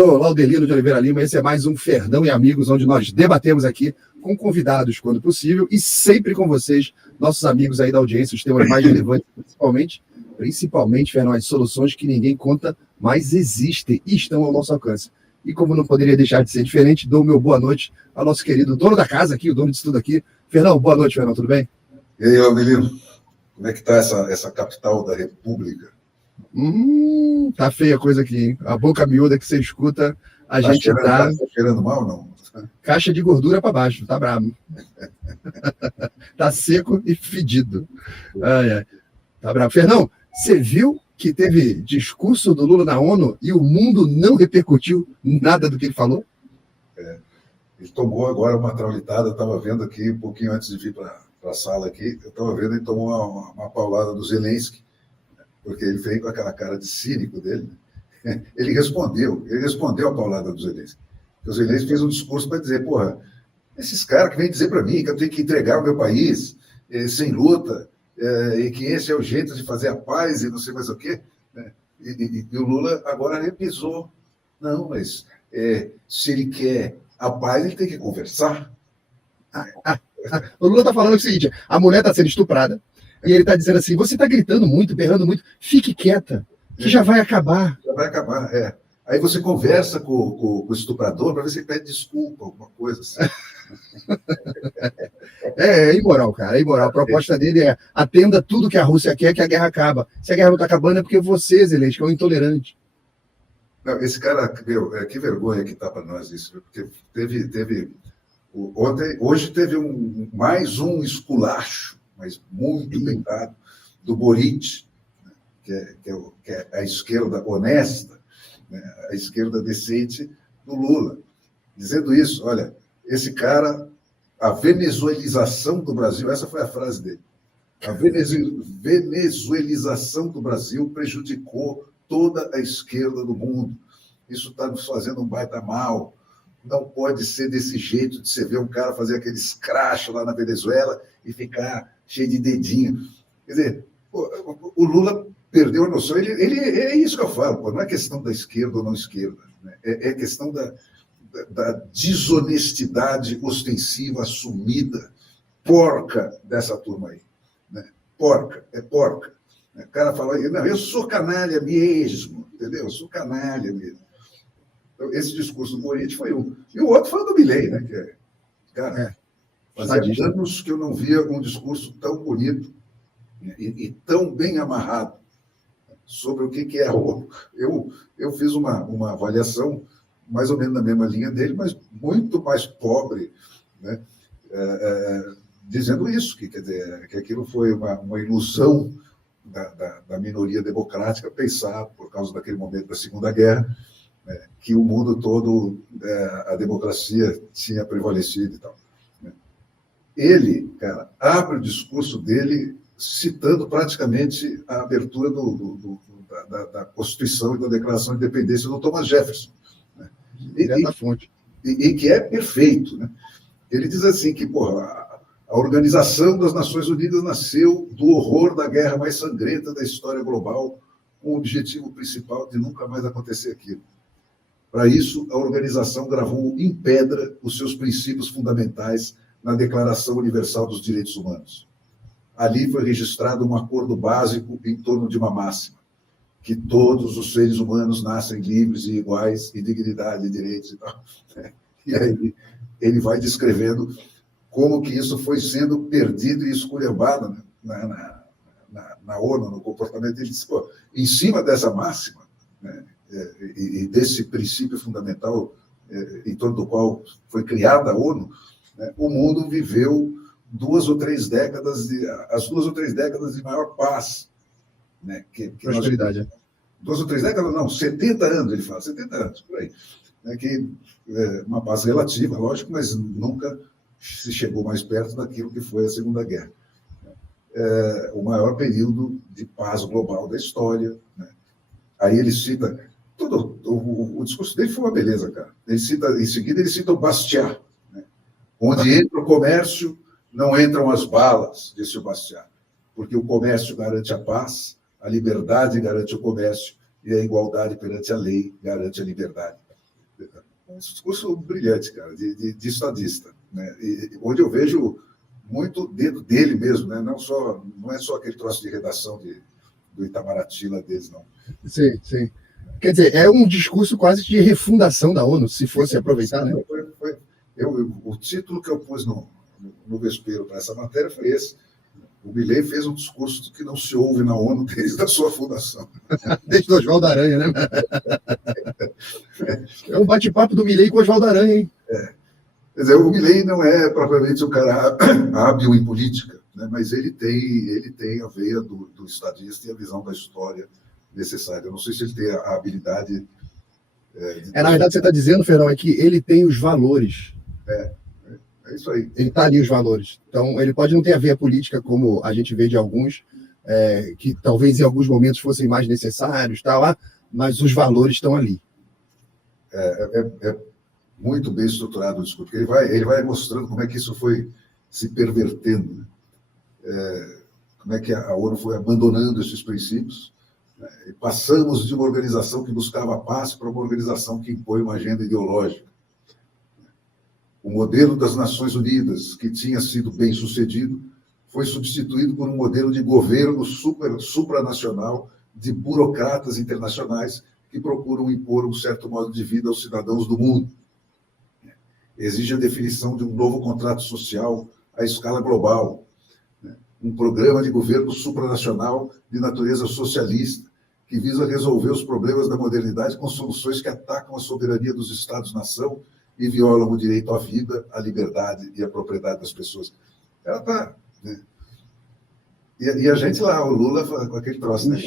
Sou Laudelino de Oliveira Lima, esse é mais um Fernão e Amigos, onde nós debatemos aqui com convidados quando possível e sempre com vocês, nossos amigos aí da audiência, os temas mais relevantes, principalmente, Fernão, as soluções que ninguém conta, mas existem e estão ao nosso alcance. E como não poderia deixar de ser diferente, dou meu boa noite ao nosso querido dono da casa aqui, o dono disso tudo aqui. Fernão, boa noite, Fernão, tudo bem? E aí, Laudelino, como é que está essa capital da República? Tá feia a coisa aqui, hein? A boca miúda que você escuta, a gente tá cheirando mal, não? Caixa de gordura para baixo, tá brabo. Tá seco e fedido. Tá brabo. Fernão, você viu que teve discurso do Lula na ONU e o mundo não repercutiu nada do que ele falou? Ele tomou agora uma traulitada, eu estava vendo aqui, um pouquinho antes de vir para a sala aqui, eu estava vendo, ele tomou uma paulada do Zelensky, porque ele veio com aquela cara de cínico dele. Ele respondeu a paulada do Zelensky. O Zelensky fez um discurso para dizer, porra, esses caras que vêm dizer para mim que eu tenho que entregar o meu país sem luta, e que esse é o jeito de fazer a paz e não sei mais o quê. E o Lula agora repisou. Não, mas se ele quer a paz, ele tem que conversar. O Lula está falando o seguinte, a mulher está sendo estuprada, e ele está dizendo assim, você está gritando muito, berrando muito, fique quieta, que já vai acabar. Já vai acabar, Aí você conversa com o estuprador para ver se ele pede desculpa, alguma coisa assim. É imoral, cara, é imoral. A proposta dele é atenda tudo que a Rússia quer, que a guerra acaba. Se a guerra não está acabando é porque você, Zelensky, é um intolerante. Não, esse cara, que vergonha que está para nós isso, porque hoje teve mais um esculacho, mas muito bem dado, do Boric, que é a esquerda honesta, a esquerda decente do Lula, dizendo isso, olha, esse cara, a venezuelização do Brasil, essa foi a frase dele, a venezuelização do Brasil prejudicou toda a esquerda do mundo, isso está nos fazendo um baita mal, não pode ser desse jeito de você ver um cara fazer aqueles crachos lá na Venezuela e ficar cheio de dedinho. Quer dizer, o Lula perdeu a noção. Ele é isso que eu falo, não é questão da esquerda ou não esquerda, né? É questão da desonestidade ostensiva, assumida, porca dessa turma aí. Né? Porca. O cara fala, não, eu sou canalha mesmo, entendeu? Eu sou canalha mesmo. Então, esse discurso do Boric foi um. E o outro foi o do Milei, né? Fazia anos que eu não via um discurso tão bonito e tão bem amarrado sobre o que é a ONU. Eu fiz uma avaliação mais ou menos na mesma linha dele, mas muito mais pobre, né? Dizendo isso, quer dizer, que aquilo foi uma ilusão da minoria democrática pensar, por causa daquele momento da Segunda Guerra, que o mundo todo, a democracia tinha prevalecido e tal. Ele, cara, abre o discurso dele citando praticamente a abertura da Constituição e da Declaração de Independência do Thomas Jefferson. Né? E que é perfeito. Né? Ele diz assim que a Organização das Nações Unidas nasceu do horror da guerra mais sangrenta da história global, com o objetivo principal de nunca mais acontecer aquilo. Para isso, a organização gravou em pedra os seus princípios fundamentais na Declaração Universal dos Direitos Humanos. Ali foi registrado um acordo básico em torno de uma máxima, que todos os seres humanos nascem livres e iguais, em dignidade e direitos e tal. E aí ele vai descrevendo como que isso foi sendo perdido e esculhambado na ONU, no comportamento. Ele diz, em cima dessa máxima, né, e desse princípio fundamental em torno do qual foi criada a ONU, né, o mundo viveu as 2 ou 3 décadas de maior paz. Né, prosperidade. 2 ou 3 décadas, não, 70 anos, ele fala, 70 anos, por aí. Né, uma paz relativa, lógico, mas nunca se chegou mais perto daquilo que foi a Segunda Guerra. O maior período de paz global da história. Né. Aí ele cita... O discurso dele foi uma beleza, cara. Em seguida, ele cita o Bastiat, né? Onde entra o comércio, não entram as balas, disse o Bastiat, porque o comércio garante a paz, a liberdade garante o comércio e a igualdade perante a lei garante a liberdade. discurso brilhante, cara, de estadista, né? Onde eu vejo muito dedo dele mesmo, né? Não é só aquele troço de redação do Itamaraty lá deles, não. Sim, sim. Quer dizer, é um discurso quase de refundação da ONU, se fosse aproveitar, né? O título que eu pus no vespeiro para essa matéria foi esse. O Milei fez um discurso que não se ouve na ONU desde a sua fundação. Desde o Oswaldo Aranha, né? É um bate-papo do Milei com o Oswaldo Aranha, hein? Quer dizer, o Milei não é propriamente um cara hábil em política, né? Mas ele tem a veia do estadista e a visão da história necessária. Eu não sei se ele tem a habilidade... Na verdade, você está dizendo, Fernão, é que ele tem os valores. É isso aí. Ele está ali, os valores. Então, ele pode não ter a veia política, como a gente vê de alguns, que talvez em alguns momentos fossem mais necessários, mas os valores estão ali. É muito bem estruturado o discurso, porque ele vai mostrando como é que isso foi se pervertendo, né? Como é que a ONU foi abandonando esses princípios, né? E passamos de uma organização que buscava a paz para uma organização que impõe uma agenda ideológica. O modelo das Nações Unidas, que tinha sido bem sucedido, foi substituído por um modelo de governo supranacional de burocratas internacionais que procuram impor um certo modo de vida aos cidadãos do mundo. Exige a definição de um novo contrato social à escala global, um programa de governo supranacional de natureza socialista, que visa resolver os problemas da modernidade com soluções que atacam a soberania dos Estados-nação e violam o direito à vida, à liberdade e à propriedade das pessoas. Ela está... Né? E a gente lá, o Lula, com aquele troço, né?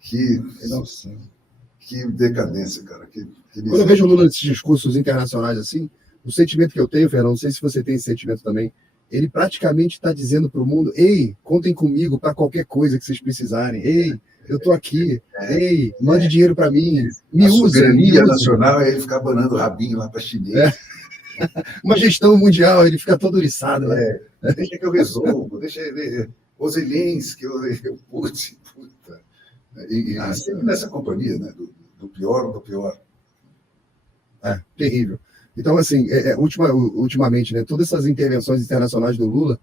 Que decadência, cara. Quando eu vejo o Lula nesses discursos internacionais assim, o sentimento que eu tenho, Fernando, não sei se você tem esse sentimento também, ele praticamente está dizendo para o mundo: ei, contem comigo para qualquer coisa que vocês precisarem. Ei, eu estou aqui. Ei, mande dinheiro para mim. Me use. A soberania nacional é ele ficar banando o rabinho lá para chinês. Uma gestão mundial, ele fica todo oriçado. Né? Deixa que eu resolvo, deixa ele... O Zelensky, eu puta. E sempre nessa companhia, né? Do pior do pior. Terrível. Então, assim, ultimamente, né, todas essas intervenções internacionais do Lula,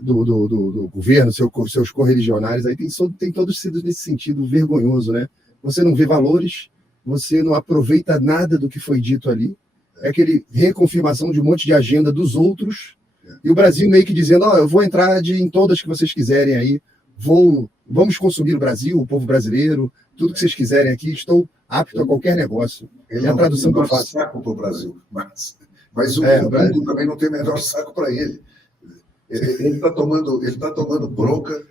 do governo, seus correligionários, aí tem todos sido nesse sentido vergonhoso, né? Você não vê valores, você não aproveita nada do que foi dito ali, é aquele reconfirmação de um monte de agenda dos outros, e o Brasil meio que dizendo: eu vou entrar em todas que vocês quiserem aí, vamos consumir o Brasil, o povo brasileiro, tudo que vocês quiserem aqui, estou apto a qualquer negócio. Ele a tradução que eu faço. Saco para o Brasil, mas o mundo também não tem o menor saco para ele. Ele está tomando bronca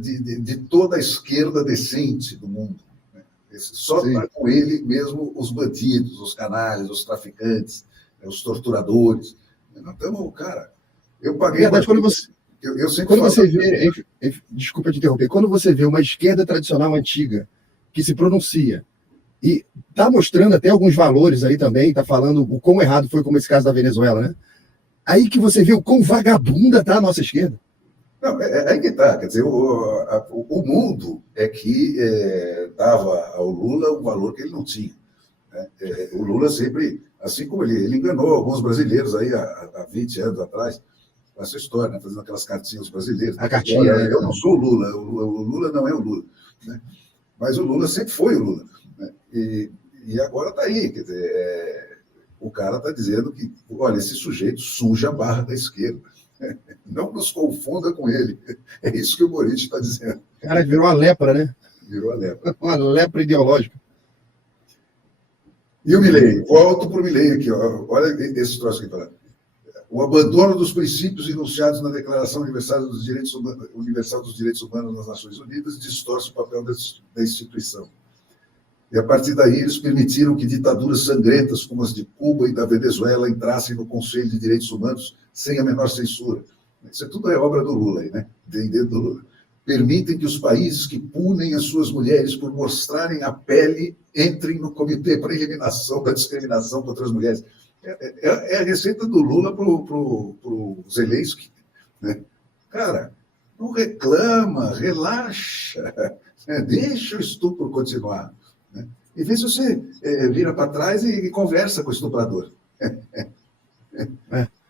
de toda a esquerda decente do mundo. Né? Só está com ele mesmo os bandidos, os canalhas, os traficantes, os torturadores. Então, cara, eu paguei... Verdade, quando você vê... Desculpa te interromper. Quando você vê uma esquerda tradicional antiga que se pronuncia e está mostrando até alguns valores aí também, está falando o quão errado foi, como esse caso da Venezuela, né? Aí que você vê o quão vagabunda está a nossa esquerda. Não, aí que está. Quer dizer, o mundo é que dava ao Lula um valor que ele não tinha. Né? O Lula sempre, assim como ele enganou alguns brasileiros aí há 20 anos atrás, essa história, né? Fazendo aquelas cartinhas brasileiras. A cartinha, eu não sou o Lula, o Lula não é o Lula. Né? Mas o Lula sempre foi o Lula. Né? E agora está aí, quer dizer, o cara está dizendo que, olha, esse sujeito suja a barra da esquerda. Não nos confunda com ele. É isso que o Boric está dizendo. O cara virou uma lepra, né? Virou a lepra. Uma lepra ideológica. E o Milei? Volto para o Milei aqui. Ó. Olha esse troço que ele fala. O abandono dos princípios enunciados na Declaração Universal dos Direitos Humanos nas Nações Unidas distorce o papel da instituição. E, a partir daí, eles permitiram que ditaduras sangrentas, como as de Cuba e da Venezuela, entrassem no Conselho de Direitos Humanos sem a menor censura. Isso tudo é obra do Lula, aí, né? Dentro do Lula. Permitem que os países que punem as suas mulheres por mostrarem a pele entrem no Comitê para a Eliminação da Discriminação contra as Mulheres. É a receita do Lula para o Zelensky. Né? Cara, não reclama, relaxa, deixa o estupro continuar. Né? E vê se você vira para trás e conversa com o estuprador.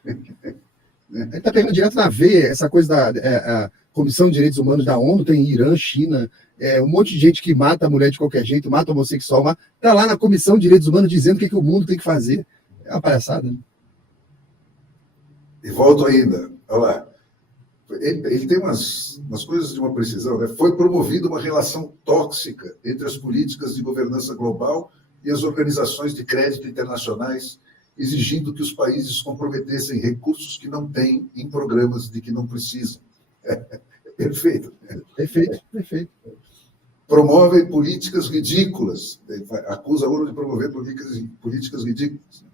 Ele está pegando direto na veia essa coisa da a Comissão de Direitos Humanos da ONU, tem Irã, China, um monte de gente que mata a mulher de qualquer jeito, mata o homossexual, está lá na Comissão de Direitos Humanos dizendo o que o mundo tem que fazer. É uma palhaçada, né? E volto ainda, olha lá. Ele tem umas coisas de uma precisão, né? Foi promovida uma relação tóxica entre as políticas de governança global e as organizações de crédito internacionais, exigindo que os países comprometessem recursos que não têm em programas de que não precisam. Perfeito. Perfeito. Promovem políticas ridículas, acusa a ONU de promover políticas ridículas.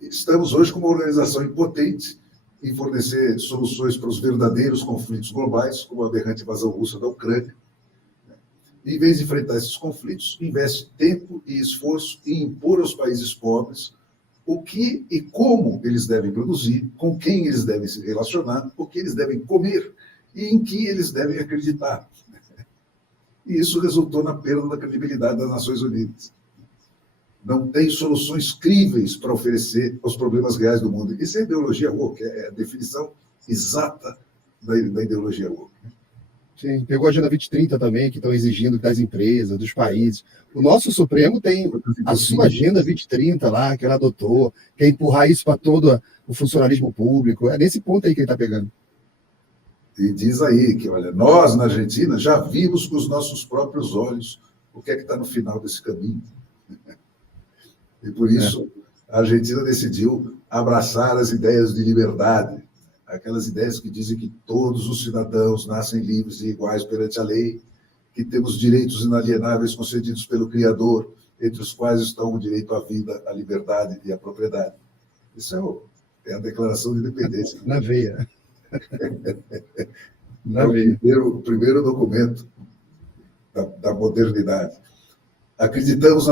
Estamos hoje com uma organização impotente em fornecer soluções para os verdadeiros conflitos globais, como a aberrante invasão russa da Ucrânia. Em vez de enfrentar esses conflitos, investe tempo e esforço em impor aos países pobres o que e como eles devem produzir, com quem eles devem se relacionar, o que eles devem comer e em que eles devem acreditar. E isso resultou na perda da credibilidade das Nações Unidas. Não tem soluções críveis para oferecer aos problemas reais do mundo. Isso é ideologia woke, é a definição exata da ideologia woke. Sim, pegou a Agenda 2030 também, que estão exigindo das empresas, dos países. O nosso Supremo tem a sua Agenda 2030 lá, que ela adotou, quer empurrar isso para todo o funcionalismo público. É nesse ponto aí que ele está pegando. E diz aí que, olha, nós na Argentina já vimos com os nossos próprios olhos o que é que está no final desse caminho. E por isso a Argentina decidiu abraçar as ideias de liberdade, aquelas ideias que dizem que todos os cidadãos nascem livres e iguais perante a lei, que temos direitos inalienáveis concedidos pelo Criador, entre os quais estão o direito à vida, à liberdade e à propriedade. Isso é a Declaração de Independência. Na veia. O primeiro documento da modernidade. Acreditamos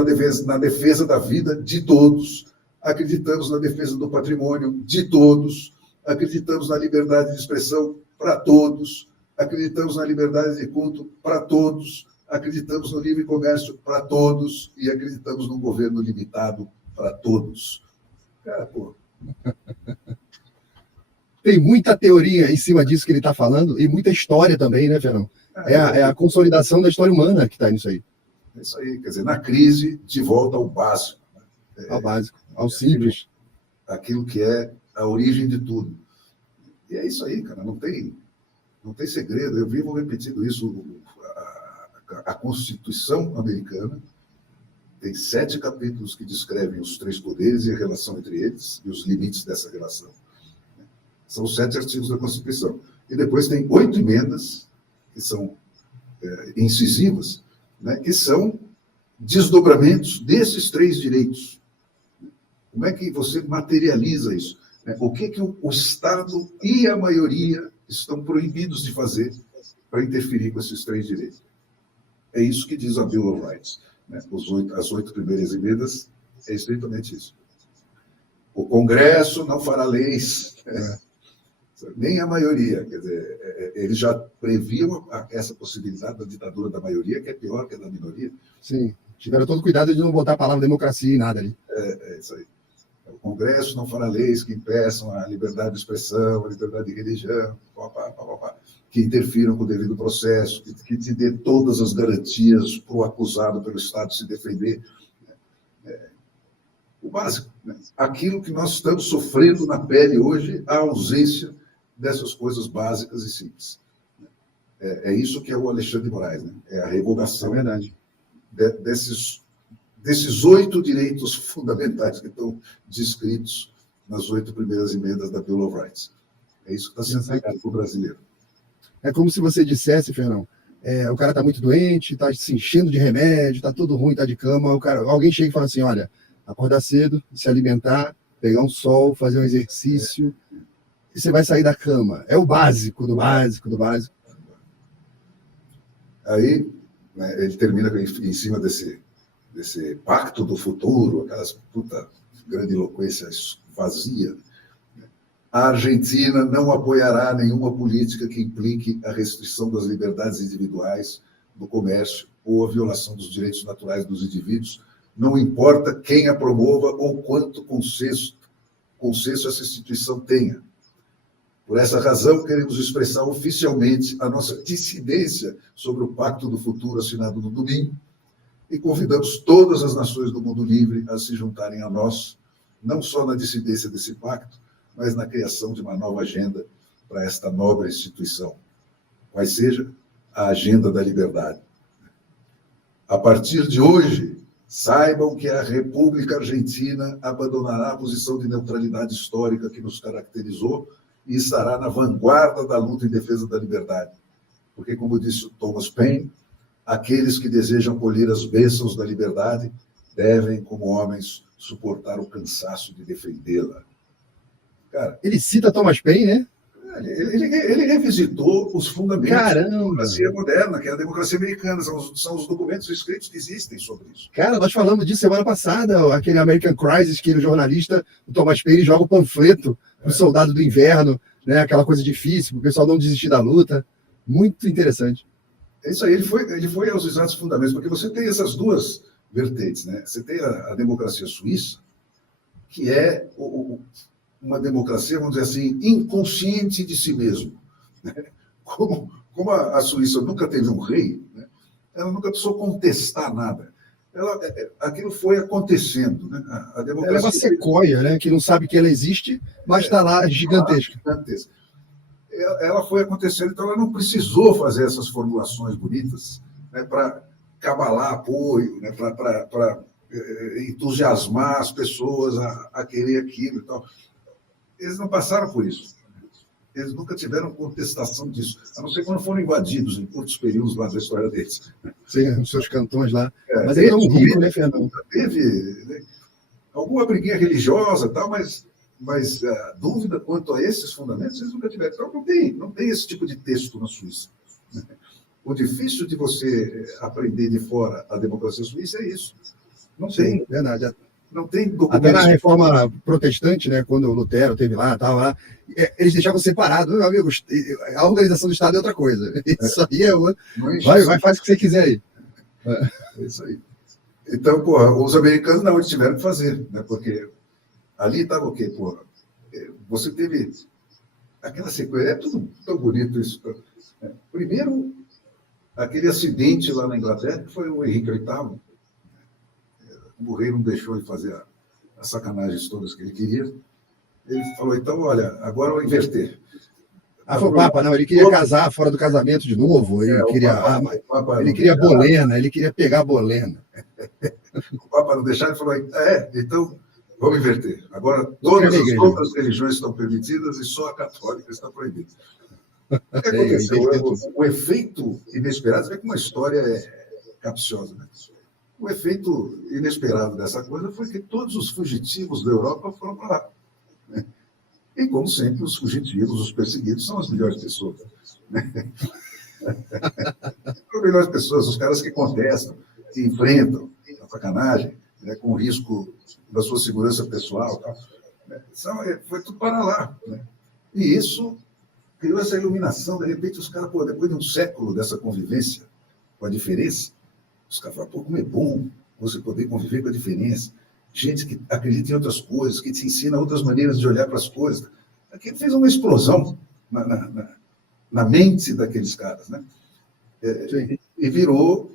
na defesa da vida de todos, acreditamos na defesa do patrimônio de todos, acreditamos na liberdade de expressão para todos, acreditamos na liberdade de culto para todos, acreditamos no livre comércio para todos e acreditamos num governo limitado para todos. Cara, pô. Tem muita teoria em cima disso que ele está falando e muita história também, né, Fernão? É a consolidação da história humana que está nisso aí. É isso aí, quer dizer, na crise, de volta ao básico. Ao básico, ao simples. Aquilo que é a origem de tudo. E é isso aí, cara, não tem segredo. Eu vivo repetindo isso. A Constituição americana tem 7 capítulos que descrevem os 3 poderes e a relação entre eles e os limites dessa relação. São 7 artigos da Constituição. E depois tem 8 emendas, que são incisivas, né, que são desdobramentos desses 3 direitos. Como é que você materializa isso? O que o Estado e a maioria estão proibidos de fazer para interferir com esses 3 direitos? É isso que diz a Bill of Rights. Né? As 8 primeiras emendas é estritamente isso. O Congresso não fará leis, nem a maioria. Quer dizer, eles já previam essa possibilidade da ditadura da maioria, que é pior que a da minoria. Sim, tiveram todo cuidado de não botar a palavra democracia e nada ali. É isso aí. O Congresso não fará leis que impeçam a liberdade de expressão, a liberdade de religião, que interfiram com o devido processo, que te dê todas as garantias para o acusado, pelo Estado se defender. O básico. Né? Aquilo que nós estamos sofrendo na pele hoje, a ausência dessas coisas básicas e simples. É isso que é o Alexandre de Moraes, né? É a revogação desses 8 direitos fundamentais que estão descritos nas 8 primeiras emendas da Bill of Rights. É isso que está sendo explicado para o brasileiro. É como se você dissesse, Fernão, o cara está muito doente, está se enchendo de remédio, está tudo ruim, está de cama, alguém chega e fala assim, olha, acordar cedo, se alimentar, pegar um sol, fazer um exercício, e você vai sair da cama. É o básico do básico do básico. Aí, né, ele termina em cima desse pacto do futuro, aquelas puta grandiloquência vazia. A Argentina não apoiará nenhuma política que implique a restrição das liberdades individuais, do comércio ou a violação dos direitos naturais dos indivíduos, não importa quem a promova ou quanto consenso essa instituição tenha. Por essa razão, queremos expressar oficialmente a nossa dissidência sobre o Pacto do Futuro assinado no domingo e convidamos todas as nações do mundo livre a se juntarem a nós, não só na dissidência desse pacto, mas na criação de uma nova agenda para esta nobre instituição, qual seja a agenda da liberdade. A partir de hoje, saibam que a República Argentina abandonará a posição de neutralidade histórica que nos caracterizou e estará na vanguarda da luta em defesa da liberdade. Porque, como disse o Thomas Paine, aqueles que desejam colher as bênçãos da liberdade devem, como homens, suportar o cansaço de defendê-la. Cara, ele cita Thomas Paine, né? Ele revisitou os fundamentos da democracia moderna, que é a democracia americana, são os documentos escritos que existem sobre isso. Cara, nós falamos disso semana passada, aquele American Crisis, que o jornalista, o Thomas Paine, joga o panfleto do Soldado do Inverno, né? Aquela coisa difícil, para o pessoal não desistir da luta. Muito interessante. É isso aí, ele foi aos exatos fundamentos, porque você tem essas duas vertentes, né? Você tem a democracia suíça, que é uma democracia, vamos dizer assim, inconsciente de si mesmo. Como a Suíça nunca teve um rei, né? Ela nunca precisou contestar nada. Aquilo foi acontecendo. Né? A democracia, ela é uma sequoia, né? Que não sabe que ela existe, mas está lá gigantesca. Ela foi acontecendo, então ela não precisou fazer essas formulações bonitas, né, para cabalar apoio, né, para entusiasmar as pessoas a querer aquilo e tal. Eles não passaram por isso. Eles nunca tiveram contestação disso, a não ser quando foram invadidos em curtos períodos lá da história deles. Sim, os seus cantões lá. Mas ele é um rico, né, Fernando? Teve, né, alguma briguinha religiosa e tal, mas a dúvida quanto a esses fundamentos eles nunca tiveram. Então, não tem esse tipo de texto na Suíça. O difícil de você aprender de fora a democracia suíça é isso. Não tem. Verdade. Não tem documentos. Até na reforma protestante, né, quando o Lutero teve lá, eles deixavam separado. Meu amigo, a organização do Estado é outra coisa. Isso aí faz o que você quiser aí. É isso aí. Então, os americanos não, eles tiveram que fazer, né, porque ali estava o quê? Você teve aquela sequência, é tudo tão bonito isso. Primeiro, aquele acidente lá na Inglaterra, que foi o Henrique VIII. O rei não deixou ele fazer as sacanagens todas que ele queria. Ele falou, então, olha, agora eu vou inverter. Foi o Papa, não, ele queria casar fora do casamento de novo, ele queria Bolena, ele queria pegar a Bolena. O Papa não deixava, ele falou, então vamos inverter. Agora todas as outras religiões estão permitidas e só a católica está proibida. O que aconteceu? O efeito inesperado, você vê que uma história é capciosa, né? O efeito inesperado dessa coisa foi que todos os fugitivos da Europa foram para lá. Né? E, como sempre, os fugitivos, os perseguidos, são as melhores pessoas. Né? As melhores pessoas, os caras que contestam, que enfrentam a sacanagem, né, com o risco da sua segurança pessoal. Tal, né? Foi tudo para lá. Né? E isso criou essa iluminação. De repente, os caras, depois de um século dessa convivência com a diferença, os caras falam, como é bom você poder conviver com a diferença. Gente que acredita em outras coisas, que te ensina outras maneiras de olhar para as coisas. Aquilo fez uma explosão na mente daqueles caras. Né? E virou...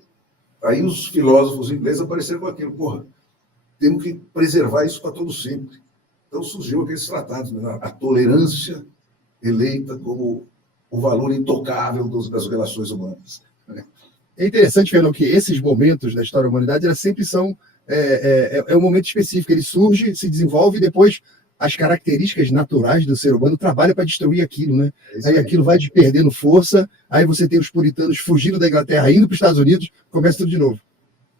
Aí os filósofos ingleses apareceram com aquilo. Temos que preservar isso para todo sempre. Então surgiu aqueles tratados, né? A tolerância eleita como o valor intocável das relações humanas. Né? É interessante, Fernando, que esses momentos da história da humanidade elas sempre são um momento específico. Ele surge, se desenvolve e depois as características naturais do ser humano trabalham para destruir aquilo, né? Aí aquilo vai perdendo força, aí você tem os puritanos fugindo da Inglaterra, indo para os Estados Unidos, começa tudo de novo.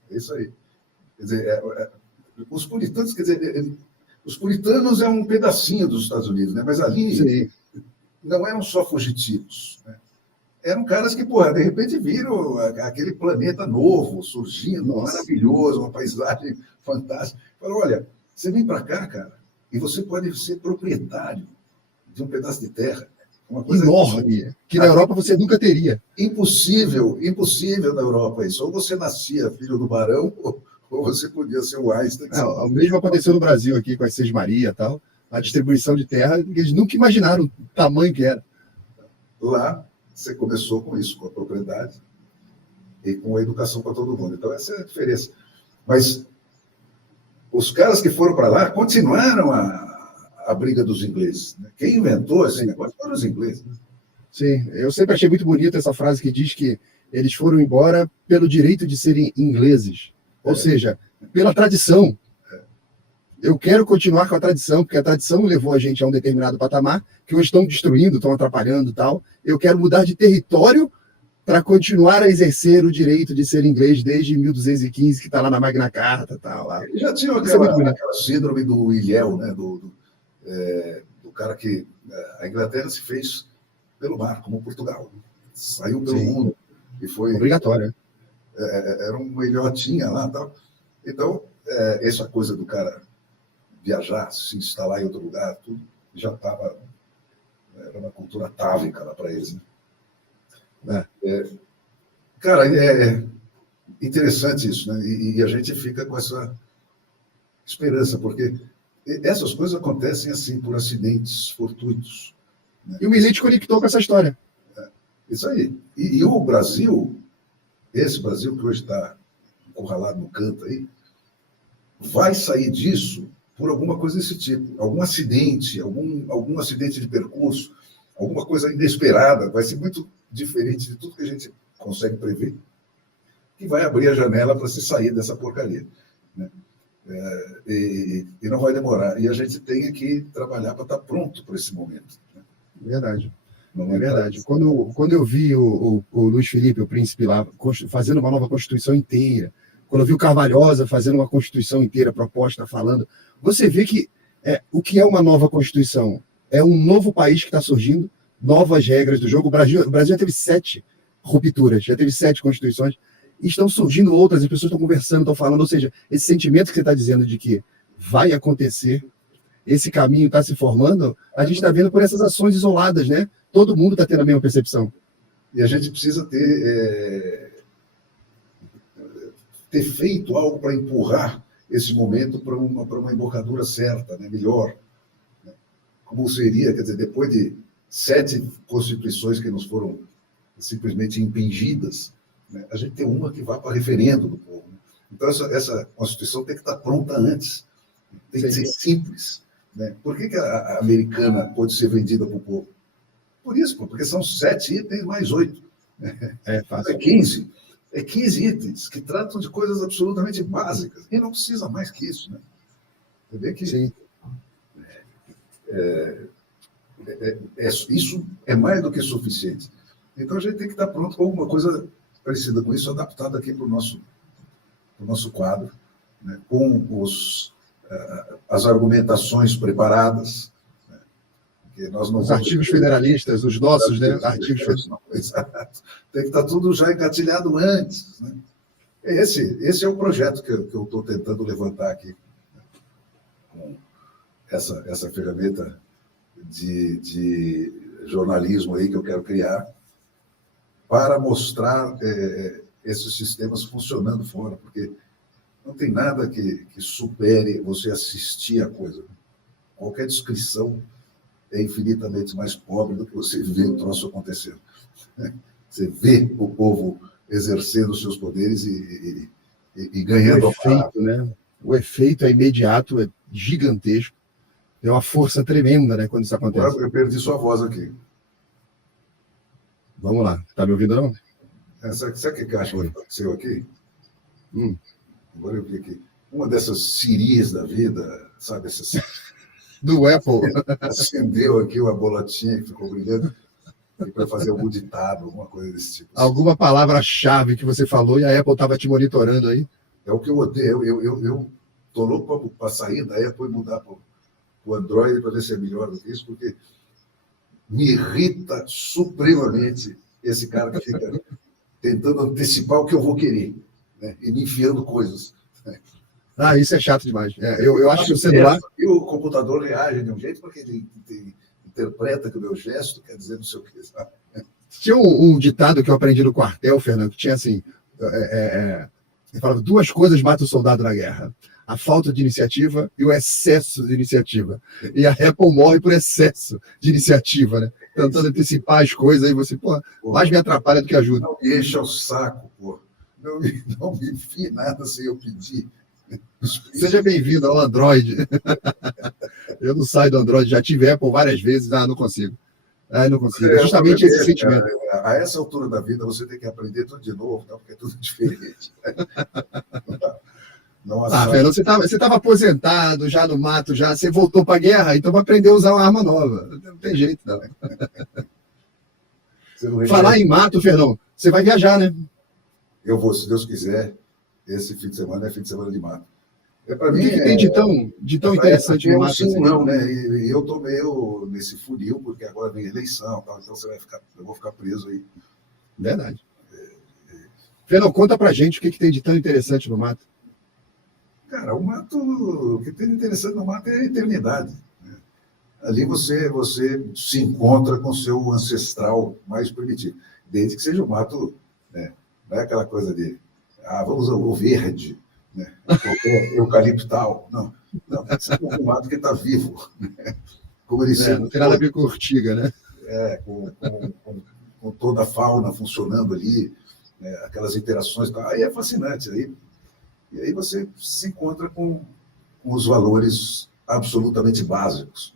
É isso aí. Quer dizer, os puritanos, os puritanos é um pedacinho dos Estados Unidos, né? Mas ali não eram só fugitivos, né? Eram caras que, de repente viram aquele planeta novo surgindo, maravilhoso, uma paisagem fantástica. Falaram, olha, você vem para cá, cara, e você pode ser proprietário de um pedaço de terra, uma coisa enorme, que na Europa você nunca teria. Impossível na Europa isso. Ou você nascia filho do barão, ou você podia ser o Einstein. O mesmo aconteceu no Brasil aqui com as Seis Maria e tal, a distribuição de terra, eles nunca imaginaram o tamanho que era. Lá, você começou com isso, com a propriedade e com a educação para todo mundo. Então, essa é a diferença. Mas os caras que foram para lá continuaram a briga dos ingleses. Né? Quem inventou esse negócio foram os ingleses. Né? Sim, eu sempre achei muito bonita essa frase que diz que eles foram embora pelo direito de serem ingleses. Ou seja, pela tradição. Eu quero continuar com a tradição, porque a tradição levou a gente a um determinado patamar, que hoje estão destruindo, estão atrapalhando e tal. Eu quero mudar de território para continuar a exercer o direito de ser inglês desde 1215, que está lá na Magna Carta. Tal, lá. Já tinha aquela síndrome do ilhéu, né? do cara que... A Inglaterra se fez pelo mar, como Portugal. Saiu pelo mundo. E foi obrigatório. Era uma ilhotinha lá. Tal. Então, essa coisa do cara viajar, se instalar em outro lugar, tudo já estava... Era uma cultura atávica lá para eles. Né? Cara, é interessante isso, né? E a gente fica com essa esperança, porque essas coisas acontecem assim, por acidentes fortuitos. Né? E o Millet conectou com essa história. Isso aí. E o Brasil, esse Brasil que hoje está encurralado no canto aí, vai sair disso por alguma coisa desse tipo. Algum acidente de percurso, alguma coisa inesperada, vai ser muito diferente de tudo que a gente consegue prever, que vai abrir a janela para se sair dessa porcaria. Né? E não vai demorar. E a gente tem que trabalhar para estar pronto para esse momento. Né? Verdade. É verdade. Quando eu vi o Luiz Felipe, o príncipe lá, fazendo uma nova Constituição inteira, quando eu vi o Carvalhosa fazendo uma Constituição inteira proposta, falando, você vê que o que é uma nova Constituição? É um novo país que está surgindo, novas regras do jogo. O Brasil já teve 7 rupturas, já teve 7 constituições, e estão surgindo outras, as pessoas estão conversando, estão falando, ou seja, esse sentimento que você está dizendo de que vai acontecer, esse caminho está se formando, a gente está vendo por essas ações isoladas, né? Todo mundo está tendo a mesma percepção. E a gente precisa ter feito algo para empurrar esse momento para uma embocadura certa, né? Melhor. Né? Como seria, quer dizer, depois de 7 constituições que nos foram simplesmente impingidas, né? A gente tem uma que vai para referendo do povo. Né? Então, essa Constituição tem que estar pronta antes. Tem que ser simples. Né? Por que a americana pode ser vendida para o povo? Por isso, porque são 7 itens mais 8. Fácil. 15. 15 itens que tratam de coisas absolutamente básicas. E não precisa mais que isso. Né? Você vê que Sim. Isso é mais do que suficiente. Então, a gente tem que estar pronto com alguma coisa parecida com isso, adaptada aqui para o nosso quadro, né? Com as argumentações preparadas. Né? Porque nós não os artigos federalistas, os nossos, né? Artigos federalistas. Exato. Tem que estar tudo já engatilhado antes. Né? Esse é o projeto que eu estou tentando levantar aqui, né? Com essa ferramenta de jornalismo aí que eu quero criar para mostrar esses sistemas funcionando fora, porque não tem nada que supere você assistir a coisa. Qualquer descrição é infinitamente mais pobre do que você ver o troço acontecendo. Você vê o povo exercendo os seus poderes e ganhando o efeito, né? O efeito é imediato, é gigantesco. É uma força tremenda, né, quando isso acontece. Agora eu perdi sua voz aqui. Vamos lá. Tá me ouvindo, não? Sabe o que eu acho que aconteceu aqui? Agora eu vi aqui. Uma dessas Siris da vida, sabe? Essas... Do Apple. Acendeu aqui uma bolotinha que ficou brilhando para fazer algum ditado, alguma coisa desse tipo. Alguma palavra-chave que você falou e a Apple estava te monitorando aí? É o que eu odeio. Eu tô louco para sair da Apple e mudar para o Android para ver se é melhor do que isso, porque me irrita supremamente esse cara que fica tentando antecipar o que eu vou querer, né? E me enfiando coisas. Né? Isso é chato demais. Eu acho que o celular... E o computador reage de um jeito, porque ele interpreta que o meu gesto quer dizer não sei o quê, sabe? Tinha um ditado que eu aprendi no quartel, Fernando, que tinha assim, ele falava, 2 coisas matam o soldado na guerra: a falta de iniciativa e o excesso de iniciativa. E a Apple morre por excesso de iniciativa, né? Tentando antecipar as coisas, aí você, pô, mais me atrapalha do que ajuda. Não me encha o saco, pô. Não me enfie nada sem eu pedir. Seja bem-vindo ao Android. Eu não saio do Android, já tive Apple várias vezes, não consigo. Não consigo. É justamente esse sentimento. Cara, a essa altura da vida, você tem que aprender tudo de novo, não, porque é tudo diferente. Fernando, você estava aposentado, já no mato, já você voltou para a guerra, então vai aprender a usar uma arma nova. Não tem jeito, não. Falar em mato, Fernando, você vai viajar, né? Eu vou, se Deus quiser. Esse fim de semana é fim de semana de mato. Para mim, o que tem de tão interessante no mato? Sim, não, né? E eu estou meio nesse funil, porque agora vem eleição, tal, então eu vou ficar preso aí. Verdade. Fernando, conta pra gente o que tem de tão interessante no mato. Cara, o mato, o que tem de interessante no mato é a eternidade. Né? Ali você se encontra com o seu ancestral mais primitivo, desde que seja um mato, né? Não é aquela coisa de, vamos ao verde, né? Eucaliptal. Não, você tem um mato que está vivo. Né? Como ele não tem nada a ver com ortiga, né? Com toda a fauna funcionando ali, né? Aquelas interações. Aí é fascinante. E aí você se encontra com os valores absolutamente básicos.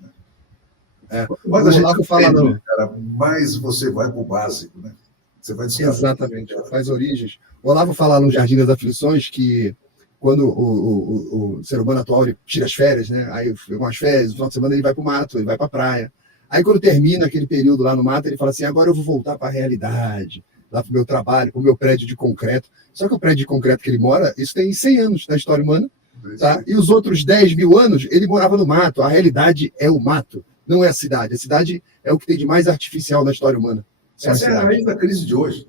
Né? Mas a gente fala, não. Cara, mais você vai para o básico, né? Você vai exatamente, faz origens. O Olavo fala no Jardim das Aflições que quando o ser humano atual tira as férias, né? Aí umas férias, no final de semana ele vai para o mato, ele vai para a praia. Aí quando termina aquele período lá no mato, ele fala assim, agora eu vou voltar para a realidade, lá para o meu trabalho, para o meu prédio de concreto. Só que o prédio de concreto que ele mora, isso tem 100 anos na história humana, tá? E os outros 10 mil anos, ele morava no mato. A realidade é o mato, não é a cidade. A cidade é o que tem de mais artificial na história humana. Essa é a raiz da crise de hoje.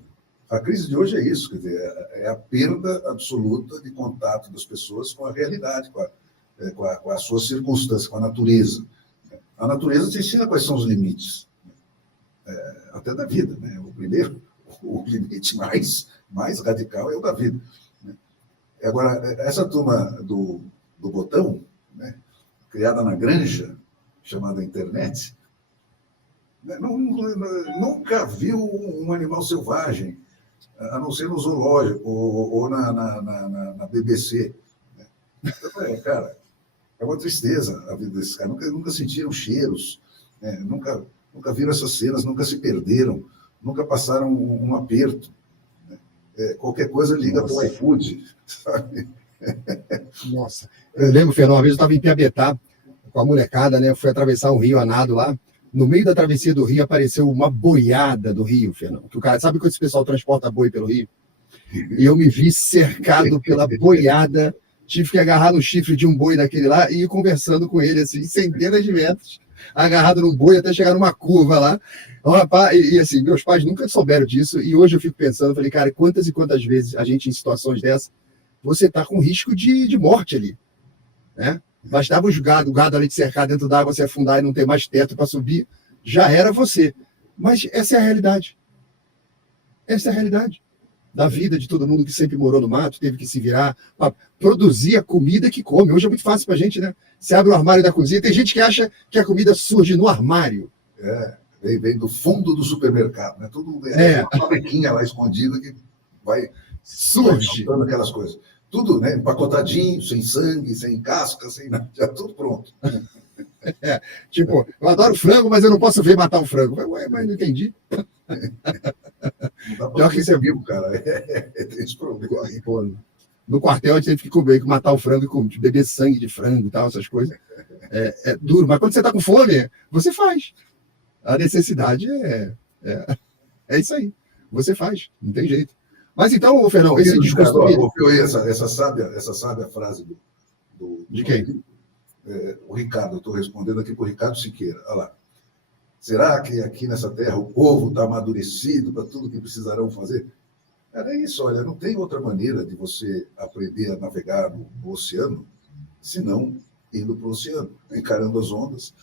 A crise de hoje é isso, quer dizer, é a perda absoluta de contato das pessoas com a realidade, com as suas circunstâncias, com a natureza. A natureza te ensina quais são os limites, até da vida. Né? O limite mais radical é o da vida. Né? Agora, essa turma do botão, né, criada na granja, chamada internet, nunca viu um animal selvagem, a não ser no zoológico ou na BBC. Né? Então, cara, é uma tristeza a vida desses caras. Nunca sentiram cheiros, né? Nunca viram essas cenas, nunca se perderam, nunca passaram um aperto. Né? Qualquer coisa liga para o iFood, sabe? Nossa, eu lembro, Fernando, uma vez eu estava em Piabetá com a molecada, né? Eu fui atravessar um rio a nado lá. No meio da travessia do rio apareceu uma boiada do rio, Fernando. Que o cara sabe que esse pessoal transporta boi pelo rio? E eu me vi cercado pela boiada, tive que agarrar no chifre de um boi daquele lá e ir conversando com ele, assim, centenas de metros, agarrado num boi até chegar numa curva lá. E assim, meus pais nunca souberam disso, e hoje eu fico pensando, falei, cara, quantas e quantas vezes a gente, em situações dessas, você está com risco de morte ali, né? Bastava o gado ali te cercar dentro da água, se afundar e não ter mais teto para subir, já era você. Mas essa é a realidade. Essa é a realidade da vida de todo mundo que sempre morou no mato, teve que se virar para produzir a comida que come. Hoje é muito fácil para a gente, né? Você abre o armário da cozinha, tem gente que acha que a comida surge no armário. Vem do fundo do supermercado, né? Tudo uma fabriquinha lá escondida que vai surge aquelas coisas. Tudo, né? Empacotadinho, sem sangue, sem casca, sem nada, já tudo pronto. Tipo, eu adoro frango, mas eu não posso ver matar um frango. Mas não entendi. Não dá para ser vivo, cara. Tem esse problema. Pô, no quartel a gente teve que comer, matar o frango e beber sangue de frango e tal, essas coisas. É duro, mas quando você está com fome, você faz. A necessidade é isso aí. Você faz, não tem jeito. Mas então, Fernando, esse discurso... Essa sábia frase de quem? O Ricardo, eu estou respondendo aqui para o Ricardo Siqueira. Olha lá. Será que aqui nessa terra o povo está amadurecido para tudo que precisarão fazer? É isso, olha, não tem outra maneira de você aprender a navegar no oceano senão indo para o oceano, encarando as ondas,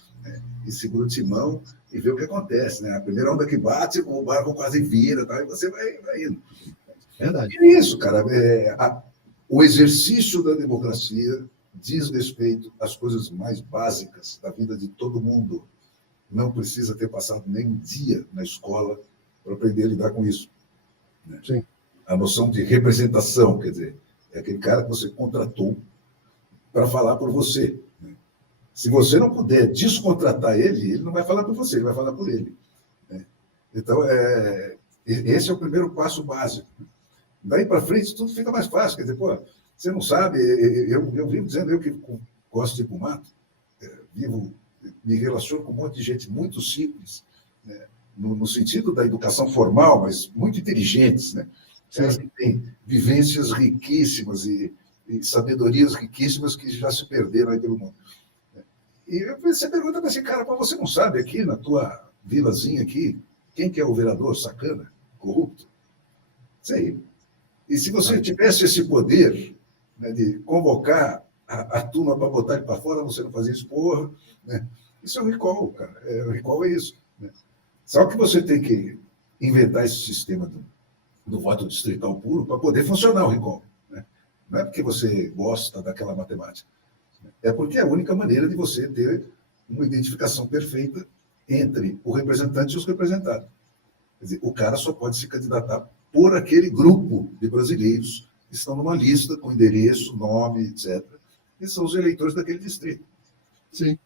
e segura o timão e vê o que acontece, né? A primeira onda que bate, o barco quase vira, tá? E você vai indo. Verdade. E é isso, cara. O exercício da democracia diz respeito às coisas mais básicas da vida de todo mundo. Não precisa ter passado nem um dia na escola para aprender a lidar com isso. Né? Sim. A noção de representação, quer dizer, é aquele cara que você contratou para falar por você. Né? Se você não puder descontratar ele não vai falar por você, ele vai falar por ele. Né? Então, esse é o primeiro passo básico. Daí para frente, tudo fica mais fácil. Quer dizer, pô, você não sabe, eu vivo dizendo, eu que gosto de ir para o mato, me relaciono com um monte de gente muito simples, né? No sentido da educação formal, mas muito inteligentes, né? Elas que têm vivências riquíssimas e sabedorias riquíssimas que já se perderam aí pelo mundo. E você pergunta para esse cara, você não sabe aqui na tua vilazinha aqui, quem que é o vereador sacana, corrupto? Sei. E se você tivesse esse poder, né, de convocar a turma para botar ele para fora, você não fazia isso, porra. Né? Isso é o recall, cara. O recall é isso. Né? Só que você tem que inventar esse sistema do voto distrital puro para poder funcionar o recall. Né? Não é porque você gosta daquela matemática. É porque é a única maneira de você ter uma identificação perfeita entre o representante e os representados. Quer dizer, o cara só pode se candidatar por aquele grupo de brasileiros que estão numa lista com endereço, nome, etc. E são os eleitores daquele distrito. Sim.